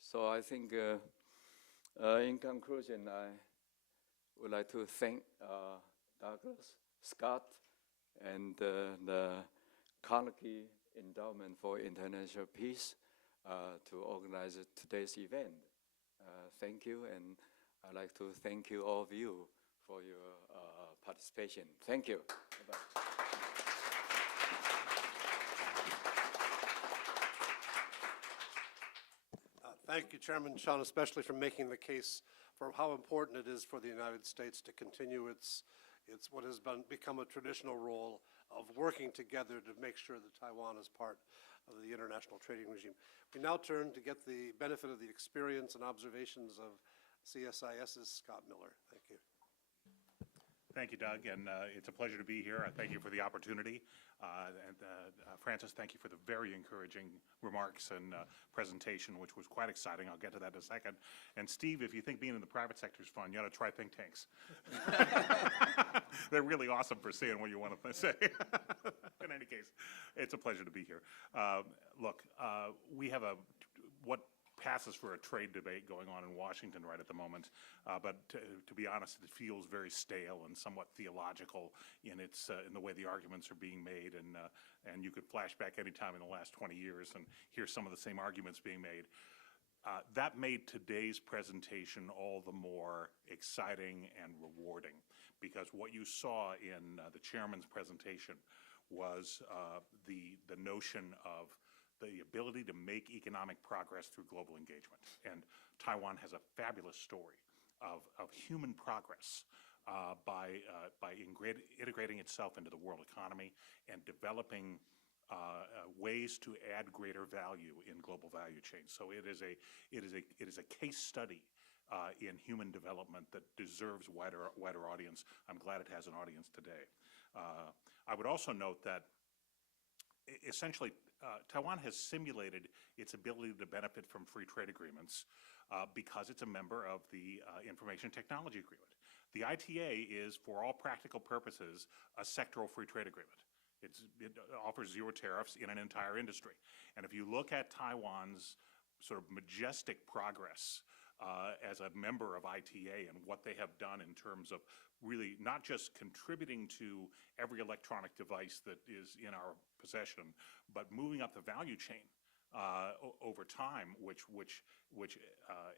So I think in conclusion, I would like to thank Douglas, Scott, and the Carnegie Endowment for International Peace to organize today's event. Thank you, and I'd like to thank you, all of you, for your participation. Thank you. Bye-bye. Thank you, Chairman Chen, especially for making the case for how important it is for the United States to continue its what has become a traditional role of working together to make sure that Taiwan is part of the international trading regime. We now turn to get the benefit of the experience and observations of CSIS's Scott Miller. Thank you. Thank you, Doug, and it's a pleasure to be here. Thank you for the opportunity. Francis, thank you for the very encouraging remarks and presentation, which was quite exciting. I'll get to that in a second. And Steve, if you think being in the private sector is fun, you ought to try think tanks. They're really awesome for saying what you want to say. In any case, it's a pleasure to be here. Look, we have what passes for a trade debate going on in Washington right at the moment, but to be honest, it feels very stale and somewhat theological in the way the arguments are being made, and you could flash back any time in the last 20 years and hear some of the same arguments being made. That made today's presentation all the more exciting and rewarding, because what you saw in the chairman's presentation was the notion of the ability to make economic progress through global engagement. And Taiwan has a fabulous story of human progress by integrating itself into the world economy and developing ways to add greater value in global value chains. So it is a case study in human development that deserves wider audience. I'm glad it has an audience today. I would also note that essentially, Taiwan has simulated its ability to benefit from free trade agreements because it's a member of the Information Technology Agreement. The ITA is, for all practical purposes, a sectoral free trade agreement. It offers zero tariffs in an entire industry. And if you look at Taiwan's sort of majestic progress as a member of ITA and what they have done in terms of really not just contributing to every electronic device that is in our possession, but moving up the value chain over time, which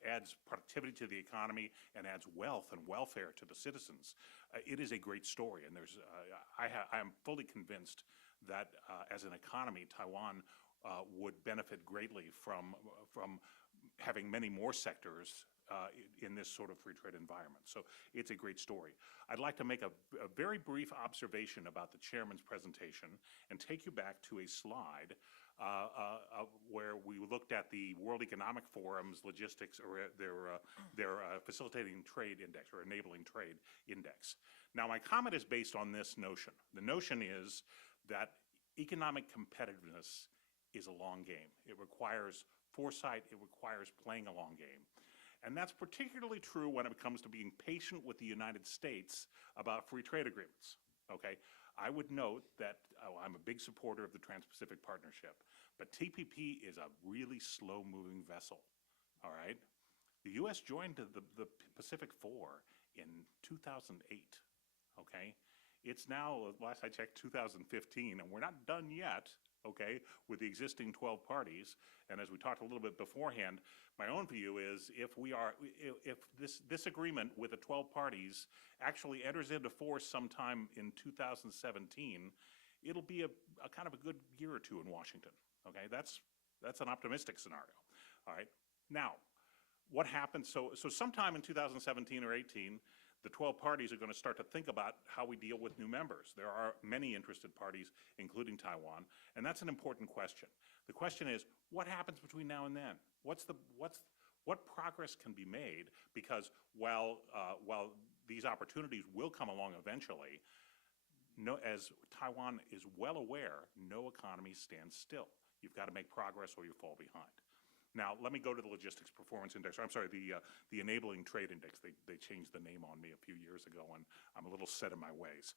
adds productivity to the economy and adds wealth and welfare to the citizens. It is a great story, and I am fully convinced that as an economy, Taiwan would benefit greatly from having many more sectors in this sort of free trade environment. So it's a great story. I'd like to make a very brief observation about the chairman's presentation and take you back to a slide where we looked at the World Economic Forum's logistics, or their facilitating trade index, or enabling trade index. Now, my comment is based on this notion. The notion is that economic competitiveness is a long game. It requires foresight. It requires playing a long game. And that's particularly true when it comes to being patient with the United States about free trade agreements, okay? I would note that I'm a big supporter of the Trans-Pacific Partnership, but TPP is a really slow-moving vessel, all right? The U.S. joined the Pacific Four in 2008, okay? It's now, last I checked, 2015, and we're not done yet, okay, with the existing 12 parties. And as we talked a little bit beforehand, my own view is if this agreement with the 12 parties actually enters into force sometime in 2017, it'll be a kind of a good year or two in Washington, okay? That's an optimistic scenario, all right? Now, what happens, so sometime in 2017 or 18, the 12 parties are going to start to think about how we deal with new members. There are many interested parties, including Taiwan, and that's an important question. The question is, what happens between now and then? What progress can be made? Because while these opportunities will come along eventually, as Taiwan is well aware, no economy stands still. You've got to make progress or you fall behind. Now, let me go to the Logistics Performance Index. I'm sorry, the Enabling Trade Index. They changed the name on me a few years ago, and I'm a little set in my ways.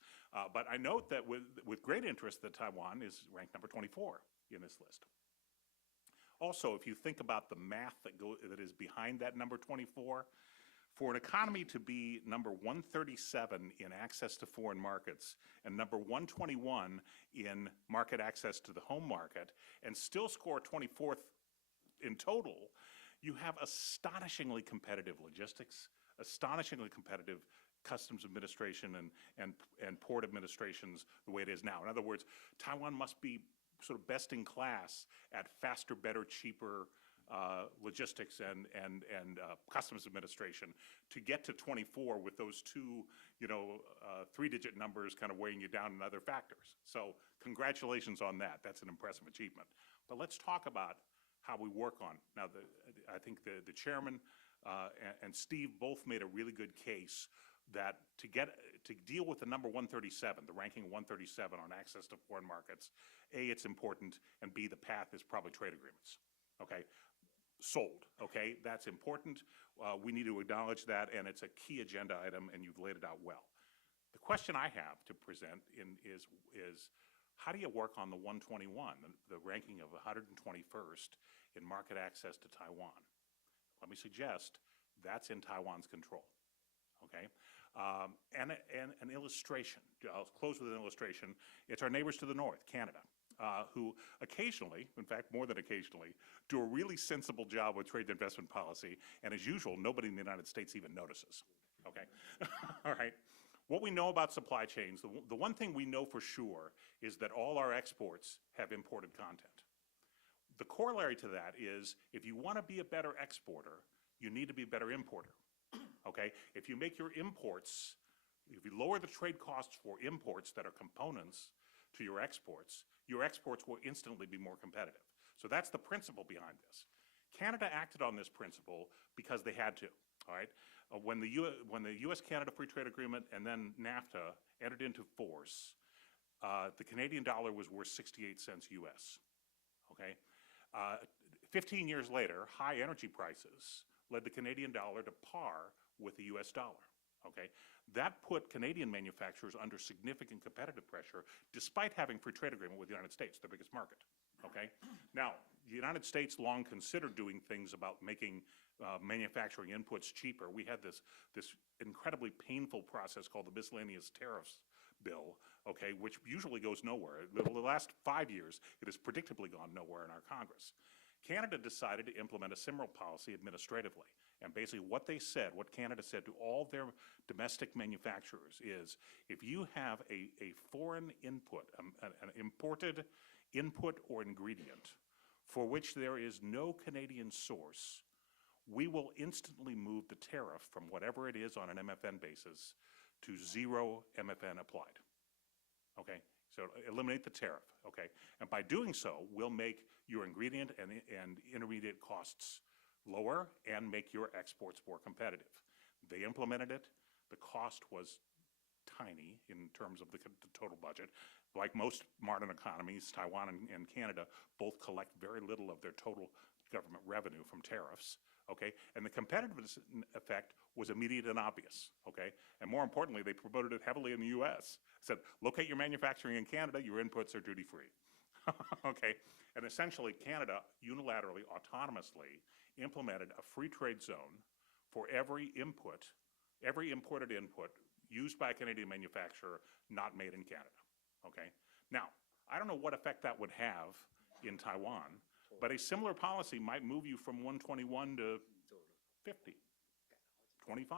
But I note that with great interest that Taiwan is ranked number 24 in this list. Also, if you think about the math that is behind that number 24, for an economy to be number 137 in access to foreign markets and number 121 in market access to the home market, and still score 24th in total, you have astonishingly competitive logistics, astonishingly competitive customs administration and port administrations the way it is now. In other words, Taiwan must be sort of best in class at faster, better, cheaper logistics and customs administration to get to 24 with those two, three-digit numbers kind of weighing you down in other factors. So congratulations on that. That's an impressive achievement. But let's talk about how we work on. Now, I think the chairman and Steve both made a really good case that to deal with the number 137, the ranking 137 on access to foreign markets, A, it's important, and B, the path is probably trade agreements, okay? Sold, okay? That's important. We need to acknowledge that, and it's a key agenda item, and you've laid it out well. The question I have to present is how do you work on the 121, the ranking of 121st in market access to Taiwan? Let me suggest that's in Taiwan's control, okay? And an illustration. I'll close with an illustration. It's our neighbors to the north, Canada, who occasionally, in fact, more than occasionally, do a really sensible job with trade and investment policy, and as usual, nobody in the United States even notices, okay? All right. What we know about supply chains, the one thing we know for sure is that all our exports have imported content. The corollary to that is if you want to be a better exporter, you need to be a better importer, okay? If you make your imports, if you lower the trade costs for imports that are components to your exports will instantly be more competitive. So that's the principle behind this. Canada acted on this principle because they had to, all right? When the U.S.-Canada Free Trade Agreement and then NAFTA entered into force, the Canadian dollar was worth 68 cents U.S., okay? 15 years later, high energy prices led the Canadian dollar to par with the U.S. dollar, okay? That put Canadian manufacturers under significant competitive pressure despite having free trade agreement with the United States, their biggest market, okay? Now, the United States long considered doing things about making manufacturing inputs cheaper. We had this incredibly painful process called the miscellaneous tariffs bill, okay, which usually goes nowhere. The last 5 years, it has predictably gone nowhere in our Congress. Canada decided to implement a similar policy administratively. And basically what they said, what Canada said to all their domestic manufacturers is, if you have a foreign input, an imported input or ingredient for which there is no Canadian source, we will instantly move the tariff from whatever it is on an MFN basis to 0 MFN applied, okay? So eliminate the tariff, okay? And by doing so, we'll make your ingredient and intermediate costs lower and make your exports more competitive. They implemented it. The cost was tiny in terms of the total budget. Like most modern economies, Taiwan and Canada both collect very little of their total government revenue from tariffs, okay? And the competitiveness effect was immediate and obvious, okay? And more importantly, they promoted it heavily in the US. Said, locate your manufacturing in Canada, your inputs are duty-free, okay? And essentially, Canada unilaterally, autonomously implemented a free trade zone for every input, every imported input used by a Canadian manufacturer not made in Canada, okay? Now, I don't know what effect that would have in Taiwan, but a similar policy might move you from 121 to 50, 25,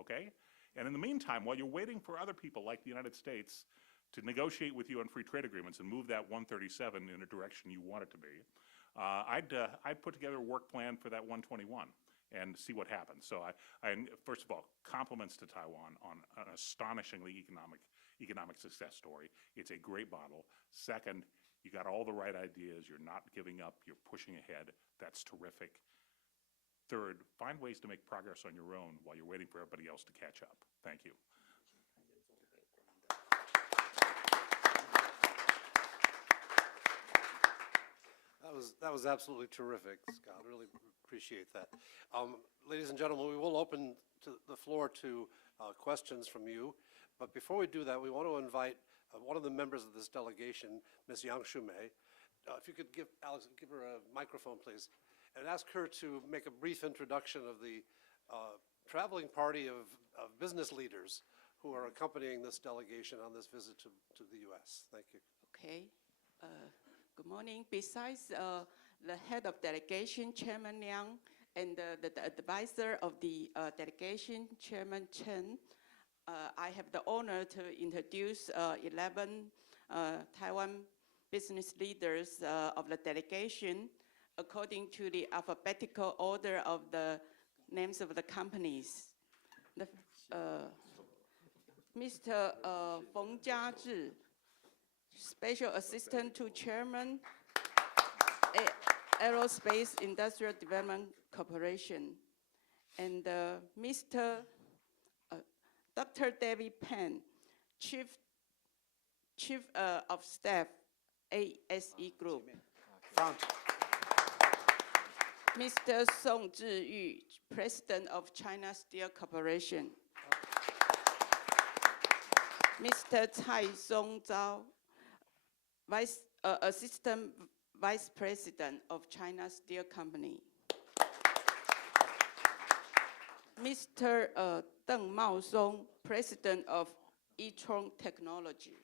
okay? And in the meantime, while you're waiting for other people like the United States to negotiate with you on free trade agreements and move that 137 in a direction you want it to be, I'd put together a work plan for that 121 and see what happens. So first of all, compliments to Taiwan on an astonishingly economic success story. It's a great model. Second, you got all the right ideas. You're not giving up. You're pushing ahead. That's terrific. Third, find ways to make progress on your own while you're waiting for everybody else to catch up. Thank you. That was absolutely terrific, Scott. Really appreciate that. Ladies and gentlemen, we will open the floor to questions from you. But before we do that, we want to invite one of the members of this delegation, Ms. Yang Shumei. If you could give her a microphone, please, and ask her to make a brief introduction of the traveling party of business leaders who are accompanying this delegation on this visit to the U.S. Thank you. Okay. Good morning. Besides the head of delegation, Chairman Liang, and the advisor of the delegation, Chairman Chen, I have the honor to introduce 11 Taiwan business leaders of the delegation according to the alphabetical order of the names of the companies. Mr. Feng Jiazhi, Special Assistant to Chairman, Aerospace Industrial Development Corporation, and Mr. Dr. David Pan, Chief of Staff, ASE Group. Front. Mr. Song Zhiyu, President of China Steel Corporation. Mr. Cai Songzhao, Assistant Vice President of China Steel Company. Mr. Deng Maosong, President of Yichong Technology.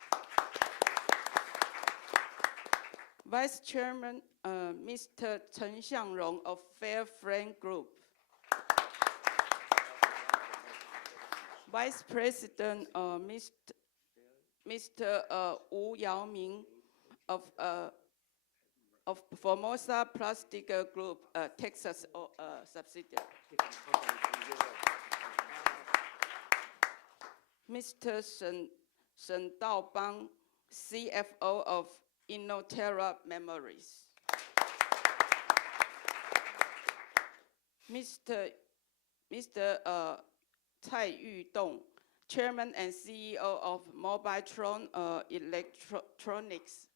Vice Chairman, Mr. Chen Xiangrong of Fairframe Group. Vice President, Mr. Wu Yaoming of Formosa Plastic Group, Texas subsidiary. Mr. Shen Daobang, CFO of Innoterra Memories. Mr. Cai Yudong, Chairman and CEO of Mobiltron Electronics,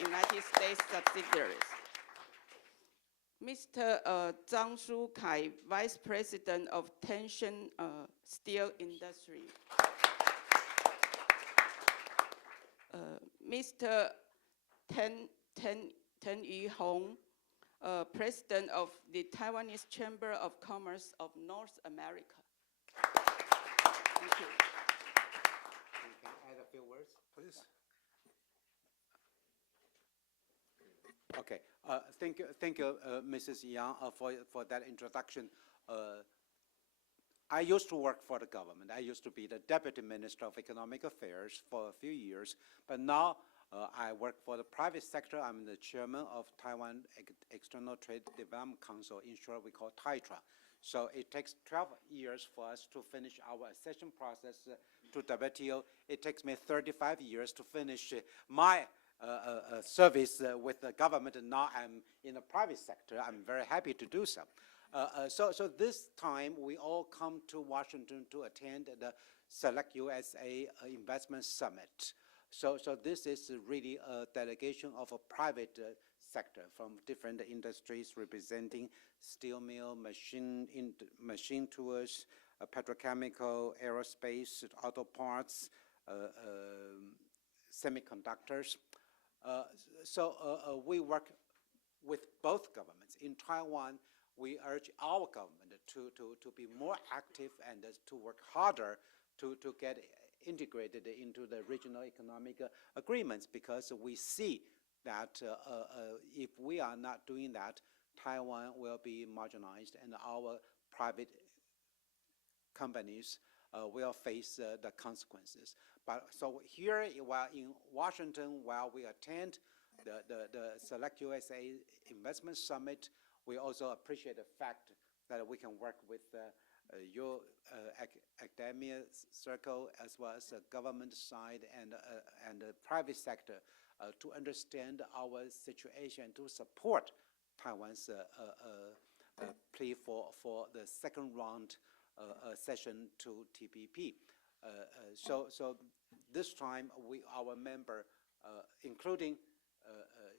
United States subsidiaries. Mr. Zhang Shukai, Vice President of Tencent Steel Industry. Mr. Ten Yu-hong, President of the Taiwanese Chamber of Commerce of North America. Thank you. Can I add a few words? Please. Okay, thank you, Mrs. Yang, for that introduction. I used to work for the government. I used to be the Deputy Minister of Economic Affairs for a few years, but now I work for the private sector. I'm the chairman of Taiwan External Trade Development Council, in short we call TAITRA. So it takes 12 years for us to finish our accession process to WTO. It takes me 35 years to finish my service with the government, and now I'm in the private sector. I'm very happy to do so. So this time we all come to Washington to attend the Select USA Investment Summit. So this is really a delegation of a private sector from different industries representing steel mill, machine tools, petrochemical, aerospace, auto parts, semiconductors. We work with both governments. In Taiwan, we urge our government to be more active and to work harder to get integrated into the regional economic agreements, because we see that if we are not doing that, Taiwan will be marginalized and our private companies will face the consequences. But so here, while in Washington, while we attend the Select USA Investment Summit, we also appreciate the fact that we can work with your academia circle as well as the government side and the private sector to understand our situation, to support Taiwan's plea for the second round session to TPP. So this time, our member, including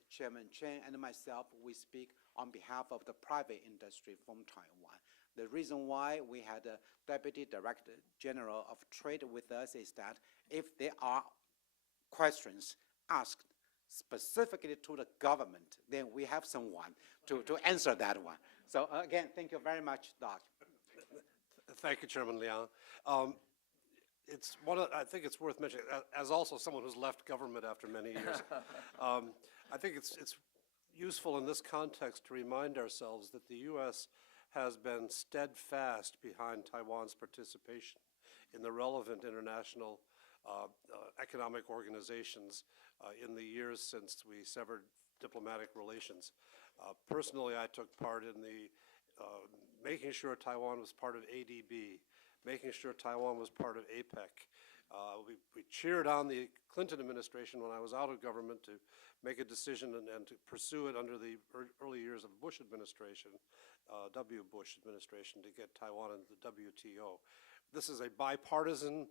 Chairman Chen and myself, we speak on behalf of the private industry from Taiwan. The reason why we had a Deputy Director General of Trade with us is that if there are questions asked specifically to the government, then we have someone to answer that one. So again, thank you very much, Doc. Thank you, Chairman Liang. I think it's worth mentioning, as also someone who's left government after many years, I think it's useful in this context to remind ourselves that the U.S. has been steadfast behind Taiwan's participation in the relevant international economic organizations in the years since we severed diplomatic relations. Personally, I took part in the making sure Taiwan was part of ADB, making sure Taiwan was part of APEC. We cheered on the Clinton administration when I was out of government to make a decision and to pursue it under the early years of Bush administration, W. Bush administration, to get Taiwan into the WTO. This is a bipartisan,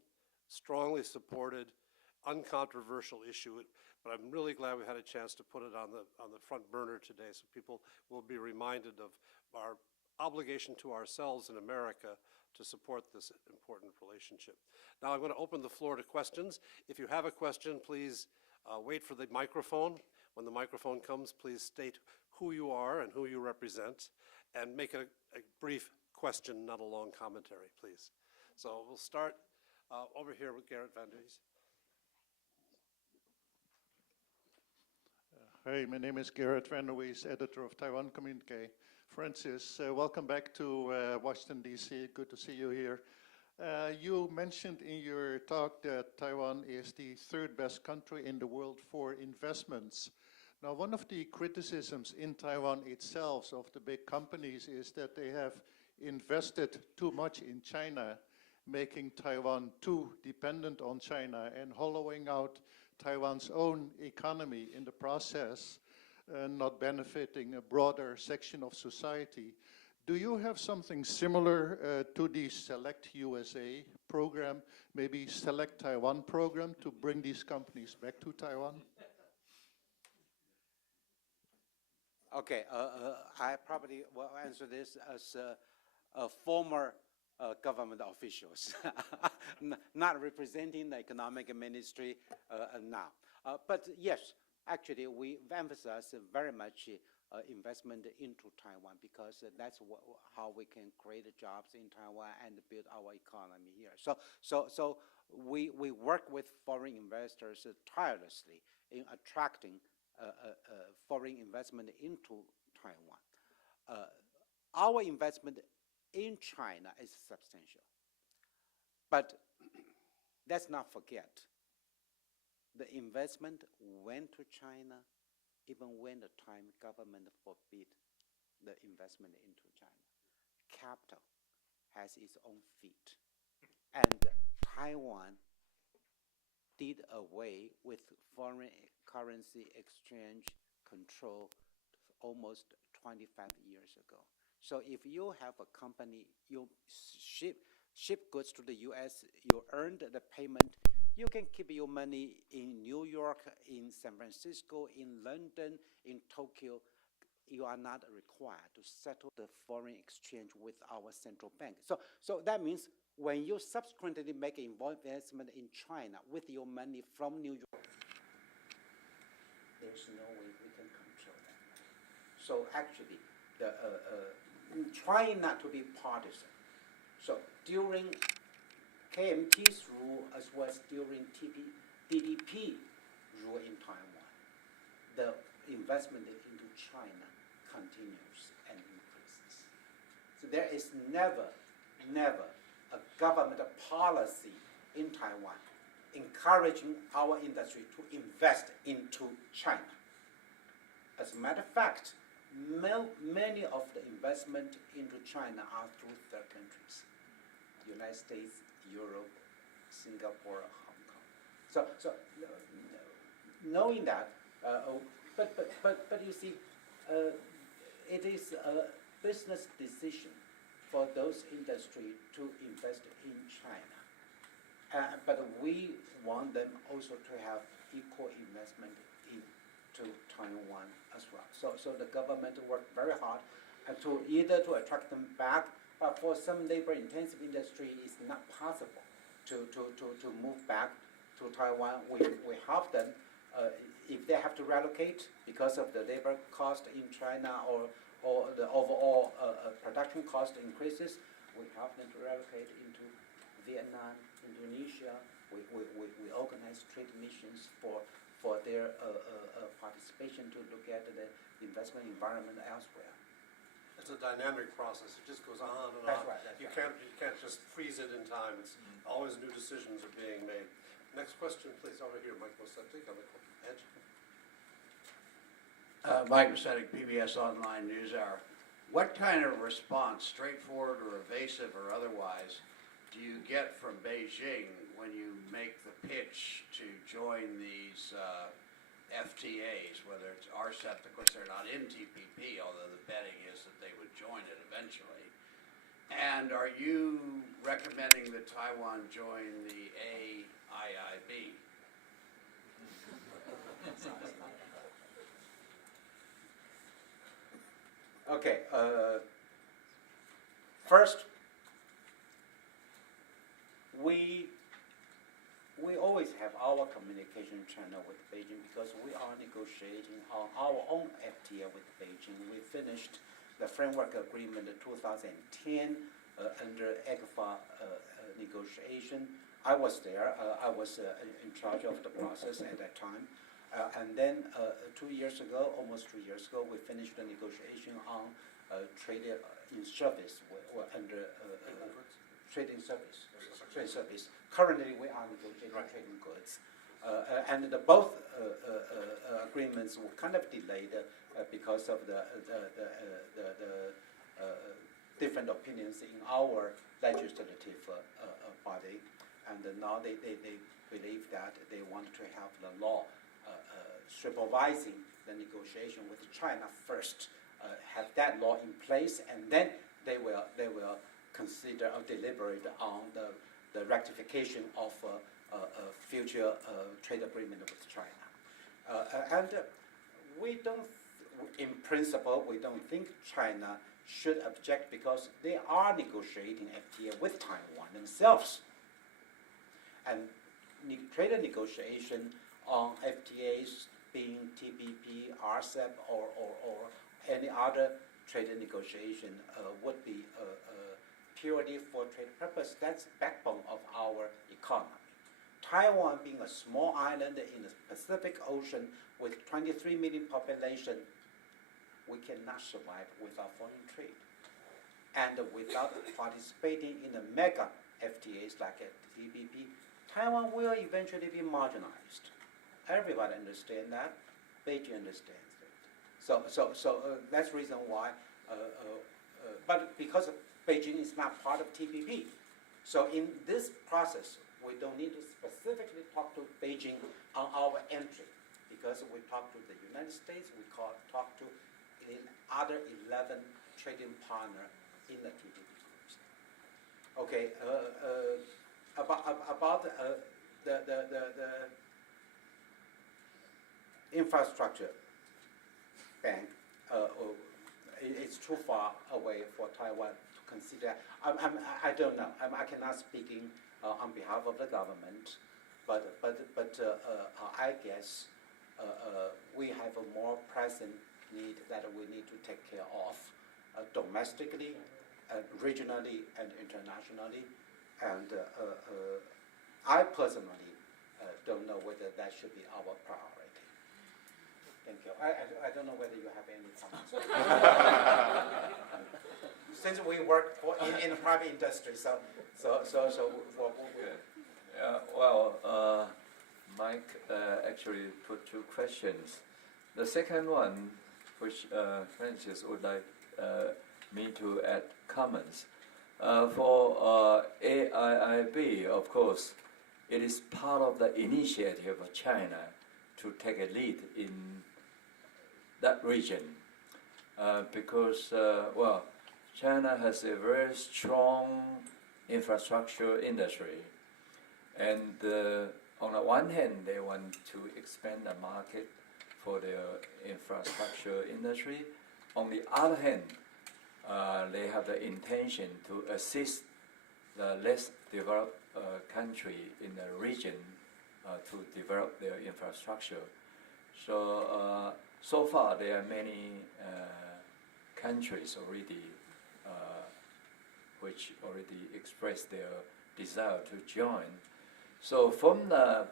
strongly supported, uncontroversial issue, but I'm really glad we had a chance to put it on the front burner today, so people will be reminded of our obligation to ourselves in America to support this important relationship. Now I'm going to open the floor to questions. If you have a question, please wait for the microphone. When the microphone comes, please state who you are and who you represent, and make a brief question, not a long commentary, please. So we'll start over here with Garrett Van Duys. Hi, my name is Garrett Van Duys, editor of Taiwan Communique. Francis, welcome back to Washington, D.C. Good to see you here. You mentioned in your talk that Taiwan is the third best country in the world for investments. Now, one of the criticisms in Taiwan itself of the big companies is that they have invested too much in China, making Taiwan too dependent on China and hollowing out Taiwan's own economy in the process, not benefiting a broader section of society. Do you have something similar to the Select USA program, maybe Select Taiwan program to bring these companies back to Taiwan? Okay, I probably will answer this as a former government officials, not representing the economic ministry now. But yes, actually, we emphasize very much investment into Taiwan because that's how we can create jobs in Taiwan and build our economy here. So we work with foreign investors tirelessly in attracting foreign investment into Taiwan. Our investment in China is substantial. But let's not forget, the investment went to China even when the time government forbid the investment into China. Capital has its own feet. And Taiwan did away with foreign currency exchange control almost 25 years ago. So if you have a company, you ship goods to the US, you earned the payment, you can keep your money in New York, in San Francisco, in London, in Tokyo. You are not required to settle the foreign exchange with our central bank. So that means when you subsequently make an investment in China with your money from New York, there's no way we can control that. So actually, trying not to be partisan. So during KMT's rule as well as during DDP rule in Taiwan, the investment into China continues and increases. So there is never a government policy in Taiwan encouraging our industry to invest into China. As a matter of fact, many of the investment into China are through third countries, United States, Europe, Singapore, Hong Kong. So knowing that, but you see, it is a business decision for those industries to invest in China. But we want them also to have equal investment into Taiwan as well. So the government worked very hard to either to attract them back, but for some labor-intensive industry, it's not possible to move back to Taiwan. We help them if they have to relocate because of the labor cost in China or the overall production cost increases. We help them to relocate into Vietnam, Indonesia. We organize trade missions for their participation to look at the investment environment elsewhere. It's a dynamic process. It just goes on and That's on. right, that's You right. can't just freeze it in time. It's always new decisions are being made. Next question, please, over here, Mike Mosetic on the edge. Mike Mosetic, PBS Online NewsHour. What kind of response, straightforward or evasive or otherwise, do you get from Beijing when you make the pitch to join these FTAs, whether it's RCEP? Of course, they're not in TPP, although the betting is that they would join it eventually. And are you recommending that Taiwan join the AIIB? Okay, first, we always have our communication channel with Beijing because we are negotiating on our own FTA with Beijing. We finished the framework agreement in 2010 under ECFA negotiation. I was there. I was in charge of the process at that time. And then 2 years ago, almost 3 years ago, we finished the negotiation on trade in service under trade service. Currently, we are negotiating trade in goods. And both agreements were kind of delayed because of the different opinions in our legislative body. And now they believe that they want to have the law supervising the negotiation with China first, have that law in place, and then they will consider or deliberate on the rectification of a future trade agreement with China. And we don't, in principle, we don't think China should object because they are negotiating FTA with Taiwan themselves. And trade negotiation on FTAs being TPP, RCEP, or any other trade negotiation would be purely for trade purpose. That's the backbone of our economy. Taiwan being a small island in the Pacific Ocean with 23 million population, we cannot survive without foreign trade. And without participating in the mega FTAs like TPP, Taiwan will eventually be marginalized. Everybody understands that. Beijing understands it. So that's the reason why. But because Beijing is not part of TPP, so in this process, we don't need to specifically talk to Beijing on our entry, because we talk to the United States, we talk to the other 11 trading partners in the TPP groups. Okay, about the infrastructure bank, it's too far away for Taiwan to consider. I don't know. I cannot speak on behalf of the government, but I guess we have a more pressing need that we need to take care of domestically, regionally, and internationally. And I personally don't know whether that should be our priority. Thank you. I don't know whether you have any comments. Since we work in the private industry, so. Well, Mike actually put two questions. The second one, which Francis would like me to add comments. For AIIB, of course, it is part of the initiative of China to take a lead in that region because, well, China has a very strong infrastructure industry, and on the one hand, they want to expand the market for their infrastructure industry. On the other hand, they have the intention to assist the less developed country in the region to develop their infrastructure. So, so far there are many countries already which already expressed their desire to join. So from the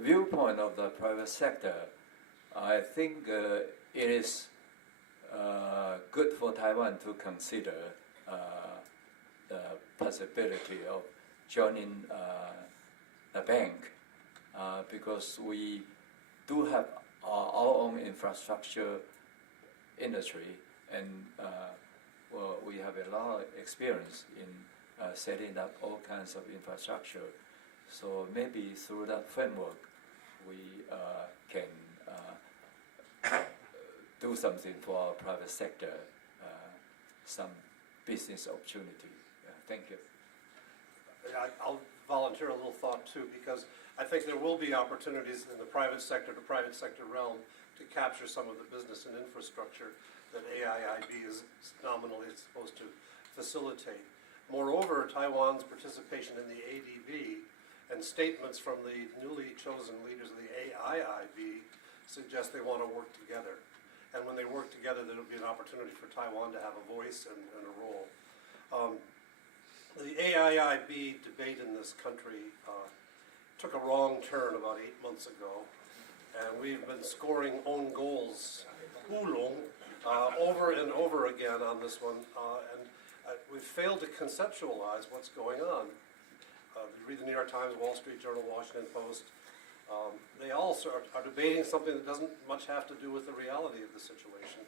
viewpoint of the private sector, I think it is good for Taiwan to consider the possibility of joining the bank because we do have our own infrastructure industry, and well, we have a lot of experience in setting up all kinds of infrastructure. So maybe through that framework, we can do something for our private sector, some business opportunity. Thank you. I'll volunteer a little thought too, because I think there will be opportunities in the private sector realm to capture some of the business and infrastructure that AIIB is nominally supposed to facilitate. Moreover, Taiwan's participation in the ADB and statements from the newly chosen leaders of the AIIB suggest they want to work together. And when they work together, there will be an opportunity for Taiwan to have a voice and a role. The AIIB debate in this country took a wrong turn about 8 months ago, and we've been scoring own goals, Ruey-long, over and over again on this one, and we've failed to conceptualize what's going on. You read the New York Times, Wall Street Journal, Washington Post. They all are debating something that doesn't much have to do with the reality of the situation.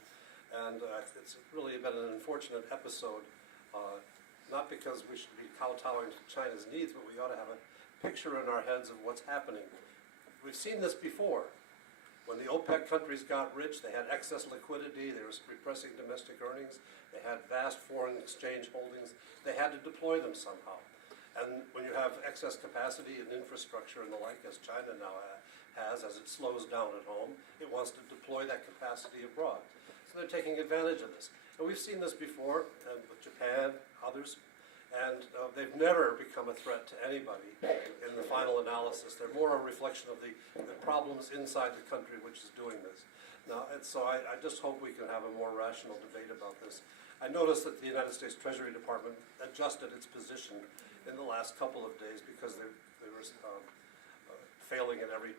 And it's really been an unfortunate episode, not because we should be kowtowing to China's needs, but we ought to have a picture in our heads of what's happening. We've seen this before. When the OPEC countries got rich, they had excess liquidity, they were repressing domestic earnings, they had vast foreign exchange holdings, they had to deploy them somehow. And when you have excess capacity and infrastructure and the like, as China now has, as it slows down at home, it wants to deploy that capacity abroad. So they're taking advantage of this. And we've seen this before with Japan, others, and they've never become a threat to anybody in the final analysis. They're more a reflection of the problems inside the country which is doing this. Now, and so I just hope we can have a more rational debate about this. I noticed that the United States Treasury Department adjusted its position in the last couple of days because they were failing at every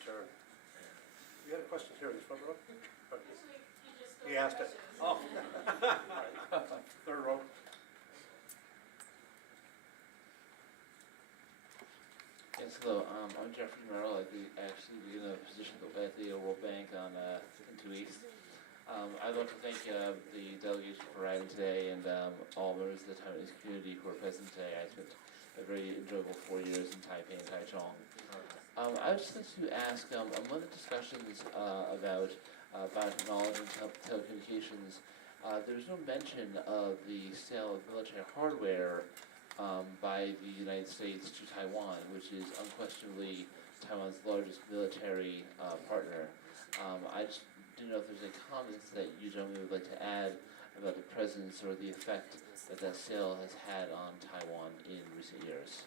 turn. You had a question here in the front row? He asked it. Oh. Third row. Yes, hello. I'm Jeffrey Merrill. I actually be in a position to go back to the World Bank in 2 weeks. I'd like to thank the delegation for arriving today and all members of the Taiwanese community who are present today. I spent a very enjoyable 4 years in Taipei and Taichung. I would just like to ask, among the discussions about biotechnology and telecommunications, there's no mention of the sale of military hardware by the United States to Taiwan, which is unquestionably Taiwan's largest military partner. I just didn't know if there's any comments that you gentlemen would like to add about the presence or the effect that that sale has had on Taiwan in recent years.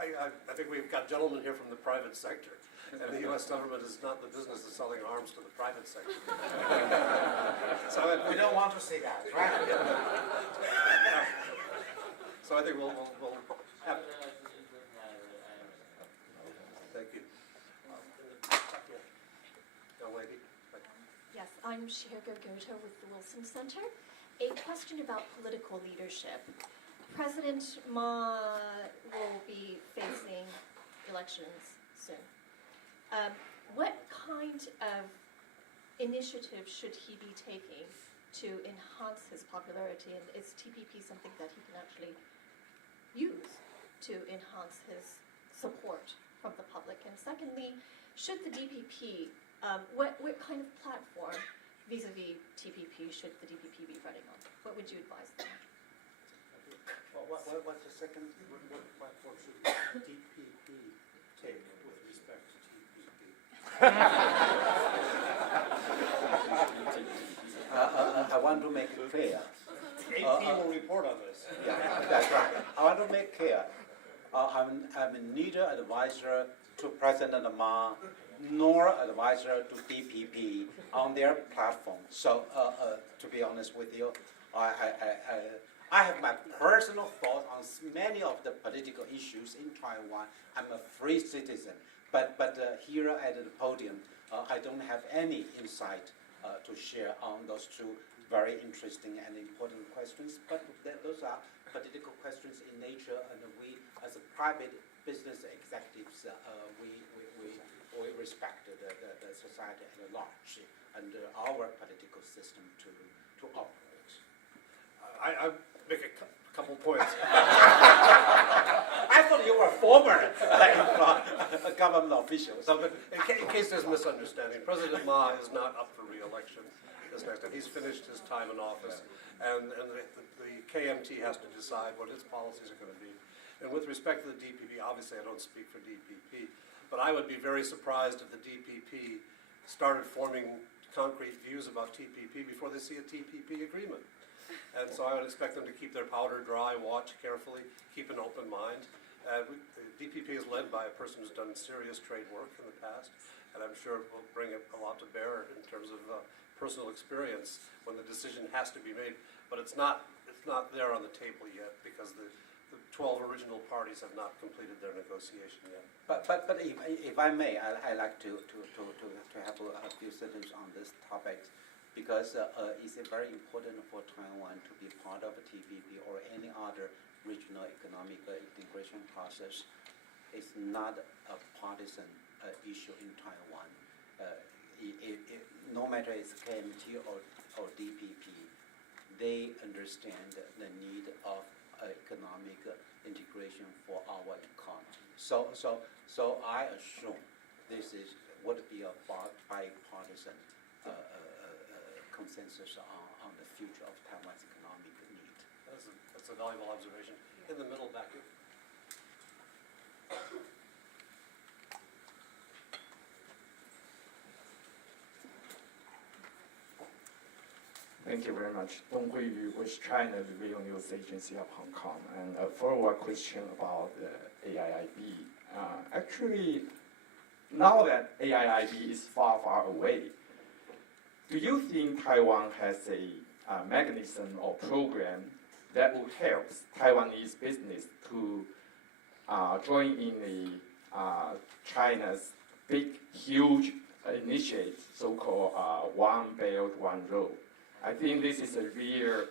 I think we've got gentlemen here from the private sector, and the U.S. government is not in the business of selling arms to the private sector. So We don't want to say that, right? So I think we'll have. Thank you. Young lady. Yes, I'm Shihergo Goto with the Wilson Center. A question about political leadership. President Ma will be facing elections soon. What kind of initiative should he be taking to enhance his popularity? And is TPP something that he can actually use to enhance his support from the public? And secondly, should the DPP, what kind of platform vis-a-vis TPP should the DPP be running on? What would you advise them? What's the second? What platform should DPP take with respect to TPP? I want to make it clear. AP will report on this. Yeah, that's right. I want to make clear, I'm neither advisor to President Ma nor advisor to DPP on their platform. So, to be honest with you, I have my personal thoughts on many of the political issues in Taiwan. I'm a free citizen, but here at the podium, I don't have any insight to share on those two very interesting and important questions. But those are political questions in nature, and we, as a private business executives, we respect the society at large and our political system to operate. I make a couple points. I thought you were a former government official. So, but in case there's misunderstanding, President Ma is not up for re-election this next time. He's finished his time in office, and the KMT has to decide what its policies are going to be. And with respect to the DPP, obviously I don't speak for DPP, but I would be very surprised if the DPP started forming concrete views about TPP before they see a TPP agreement. And so I would expect them to keep their powder dry, watch carefully, keep an open mind. The DPP is led by a person who's done serious trade work in the past, and I'm sure it will bring a lot to bear in terms of personal experience when the decision has to be made. But it's not there on the table yet because the 12 original parties have not completed their negotiation yet. But if I may, I like to have a few sentences on this topic, because it's very important for Taiwan to be part of a TPP or any other regional economic integration process. It's not a partisan issue in Taiwan. No matter it's KMT or DPP, they understand the need of economic integration for our economy. So I assume this would be a bipartisan consensus on the future of Taiwan's economic need. That's a valuable observation. In the middle back here. Thank you very much. Dong Huiyu with China Real News Agency of Hong Kong. And a follow-up question about the AIIB. Actually, now that AIIB is far, far away, do you think Taiwan has a mechanism or program that will help Taiwanese business to join in the China's big, huge initiative, so-called One Belt, One Road? I think this is a real,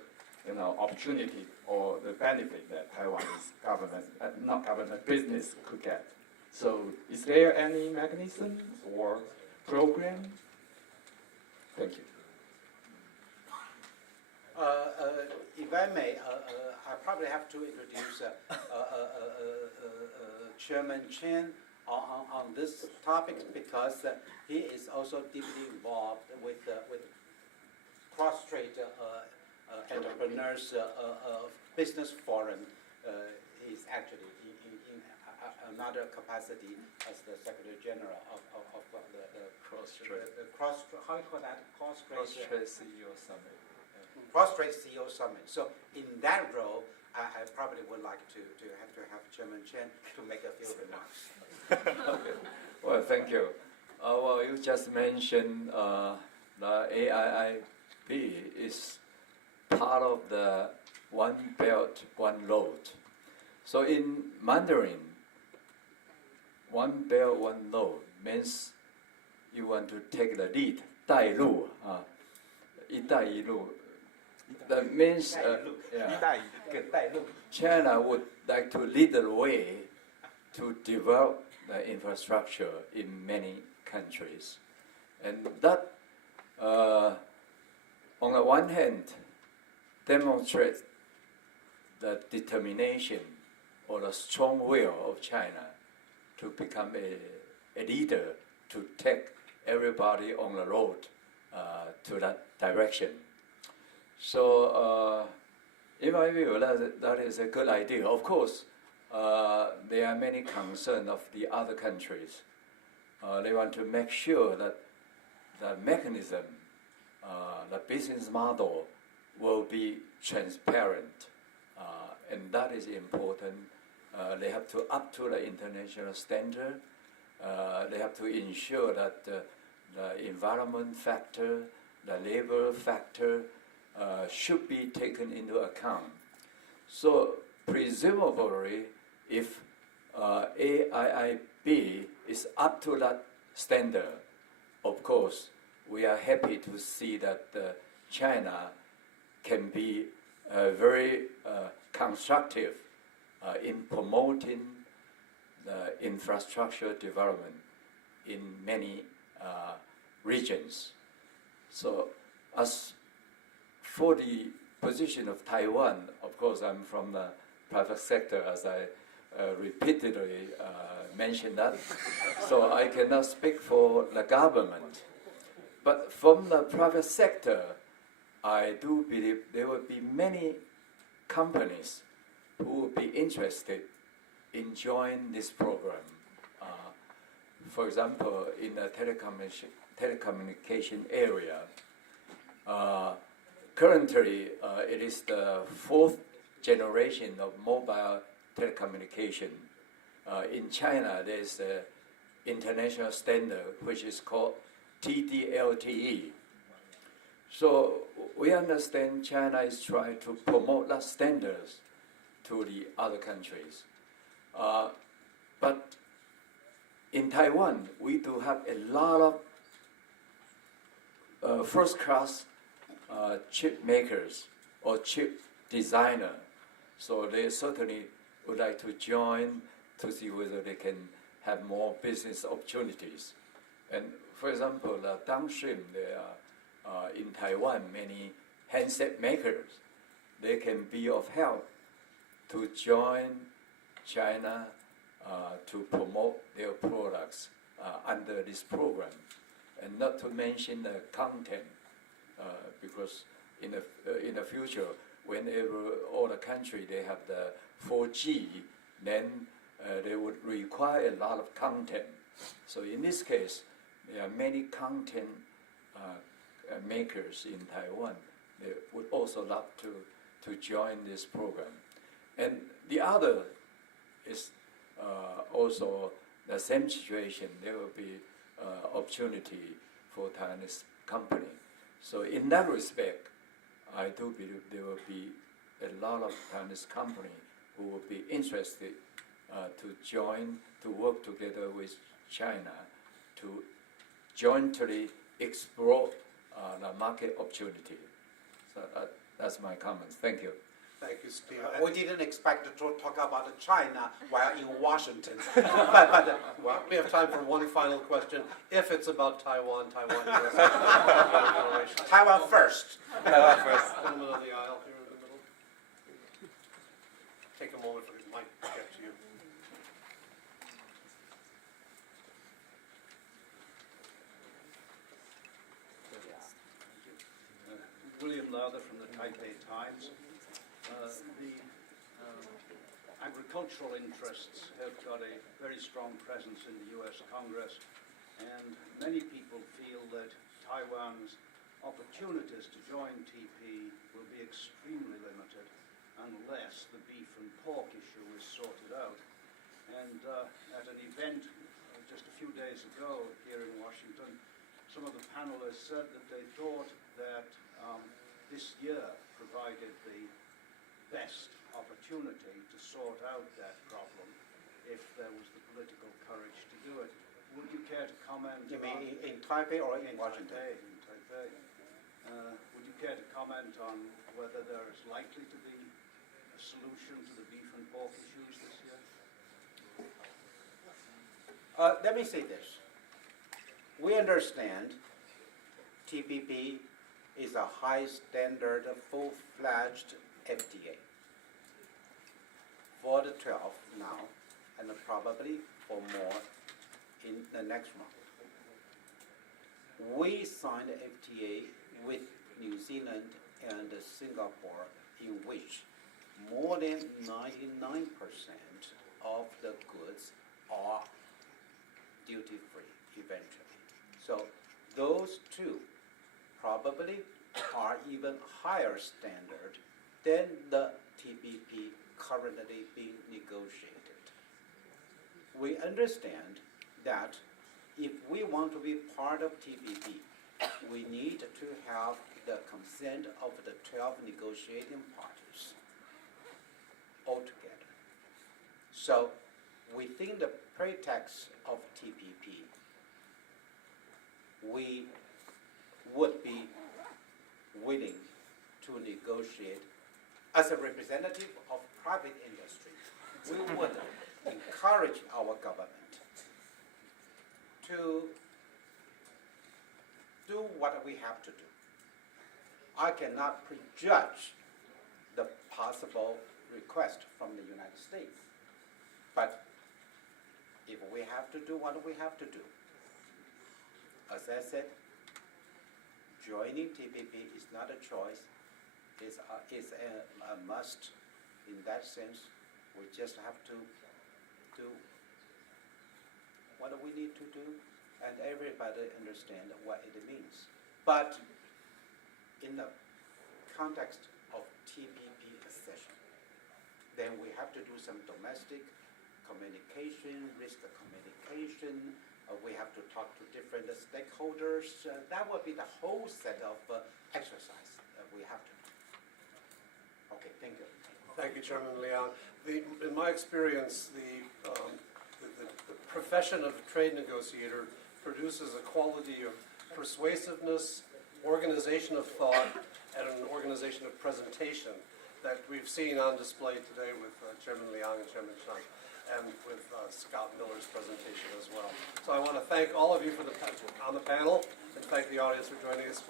opportunity or the benefit that Taiwanese government, not government, business could get. So, is there any mechanism or program? Thank you. If I may, I probably have to introduce Chairman Chen on this topic because he is also deeply involved with cross-strait entrepreneurs business forum. He's actually in another capacity as the Secretary General of the Cross-strait. How do you call that? Cross-strait CEO Summit. Cross-strait CEO Summit. So in that role, I probably would like to have Chairman Chen to make a few remarks. Okay. Well, thank you. Well, you just mentioned the AIIB is part of the One Belt, One Road. So in Mandarin, One Belt, One Road means you want to take the lead, 带路, 一带一路. That means China would like to lead the way to develop the infrastructure in many countries. And that, on the one hand, demonstrates the determination or the strong will of China to become a leader, to take everybody on the road to that direction. So, in my view, that is a good idea. Of course, there are many concerns of the other countries. They want to make sure that the mechanism, the business model will be transparent, and that is important. They have to up to the international standard. They have to ensure that the environment factor, the labor factor should be taken into account. So presumably, if AIIB is up to that standard, of course, we are happy to see that China can be very constructive in promoting the infrastructure development in many regions. So as for the position of Taiwan, of course, I'm from the private sector, as I repeatedly mentioned that. So I cannot speak for the government. But from the private sector, I do believe there will be many companies who will be interested in joining this program. For example, in the telecommunication area, currently it is the fourth generation of mobile telecommunication. In China, there is an international standard which is called TD-LTE. So we understand China is trying to promote that standards to the other countries. But in Taiwan, we do have a lot of first-class chip makers or chip designer. So they certainly would like to join to see whether they can have more business opportunities. And for example, downstream, there are in Taiwan many handset makers. They can be of help to join China to promote their products under this program, and not to mention the content, because in the future, whenever all the country they have the 4G, then they would require a lot of content. So in this case, there are many content makers in Taiwan. They would also love to join this program. And the other is also the same situation. There will be opportunity for Taiwanese company. So in that respect, I do believe there will be a lot of Taiwanese company who will be interested to work together with China to jointly explore the market opportunity. So that's my comments. Thank you. Thank you, Steve. We didn't expect to talk about China while in Washington. but Well, we have time for one final question. If it's about Taiwan, US. Taiwan first. Taiwan first. Gentleman on the aisle here in the middle. Take a moment for the mic to get to you. William Lowther from the Taipei Times. The agricultural interests have got a very strong presence in the US Congress, and many people feel that Taiwan's opportunities to join TP will be extremely limited unless the beef and pork issue is sorted out. And at an event just a few days ago here in Washington, some of the panelists said that they thought that this year provided the best opportunity to sort out that problem if there was the political courage to do it. Would you care to comment You mean in Taipei or in Washington? In Taipei. Would you care to comment on whether there is likely to be a solution to the beef and pork issues this year? Let me say this. We understand TPP is a high standard, full-fledged FTA for the 12th now, and probably for more in the next month. We signed an FTA with New Zealand and Singapore, in which more than 99% of the goods are duty-free eventually. So those two probably are even higher standard than the TPP currently being negotiated. We understand that if we want to be part of TPP, we need to have the consent of the 12 negotiating parties altogether. So within the pretext of TPP, we would be willing to negotiate as a representative of private industry. We would encourage our government to do what we have to do. I cannot prejudge the possible request from the United States. But if we have to do what we have to do, as I said, joining TPP is not a choice, it's a must. In that sense, we just have to do what we need to do, and everybody understand what it means. But in the context of TPP accession, then we have to do some domestic communication, risk communication. We have to talk to different stakeholders. That would be the whole set of exercise that we have to do. Okay, thank you. Thank you, Chairman Liang. In my experience, the profession of trade negotiator produces a quality of persuasiveness, organization of thought, and an organization of presentation that we've seen on display today with Chairman Liang and Chairman Chen, and with Scott Miller's presentation as well. So I want to thank all of you on the panel, and thank the audience for joining us.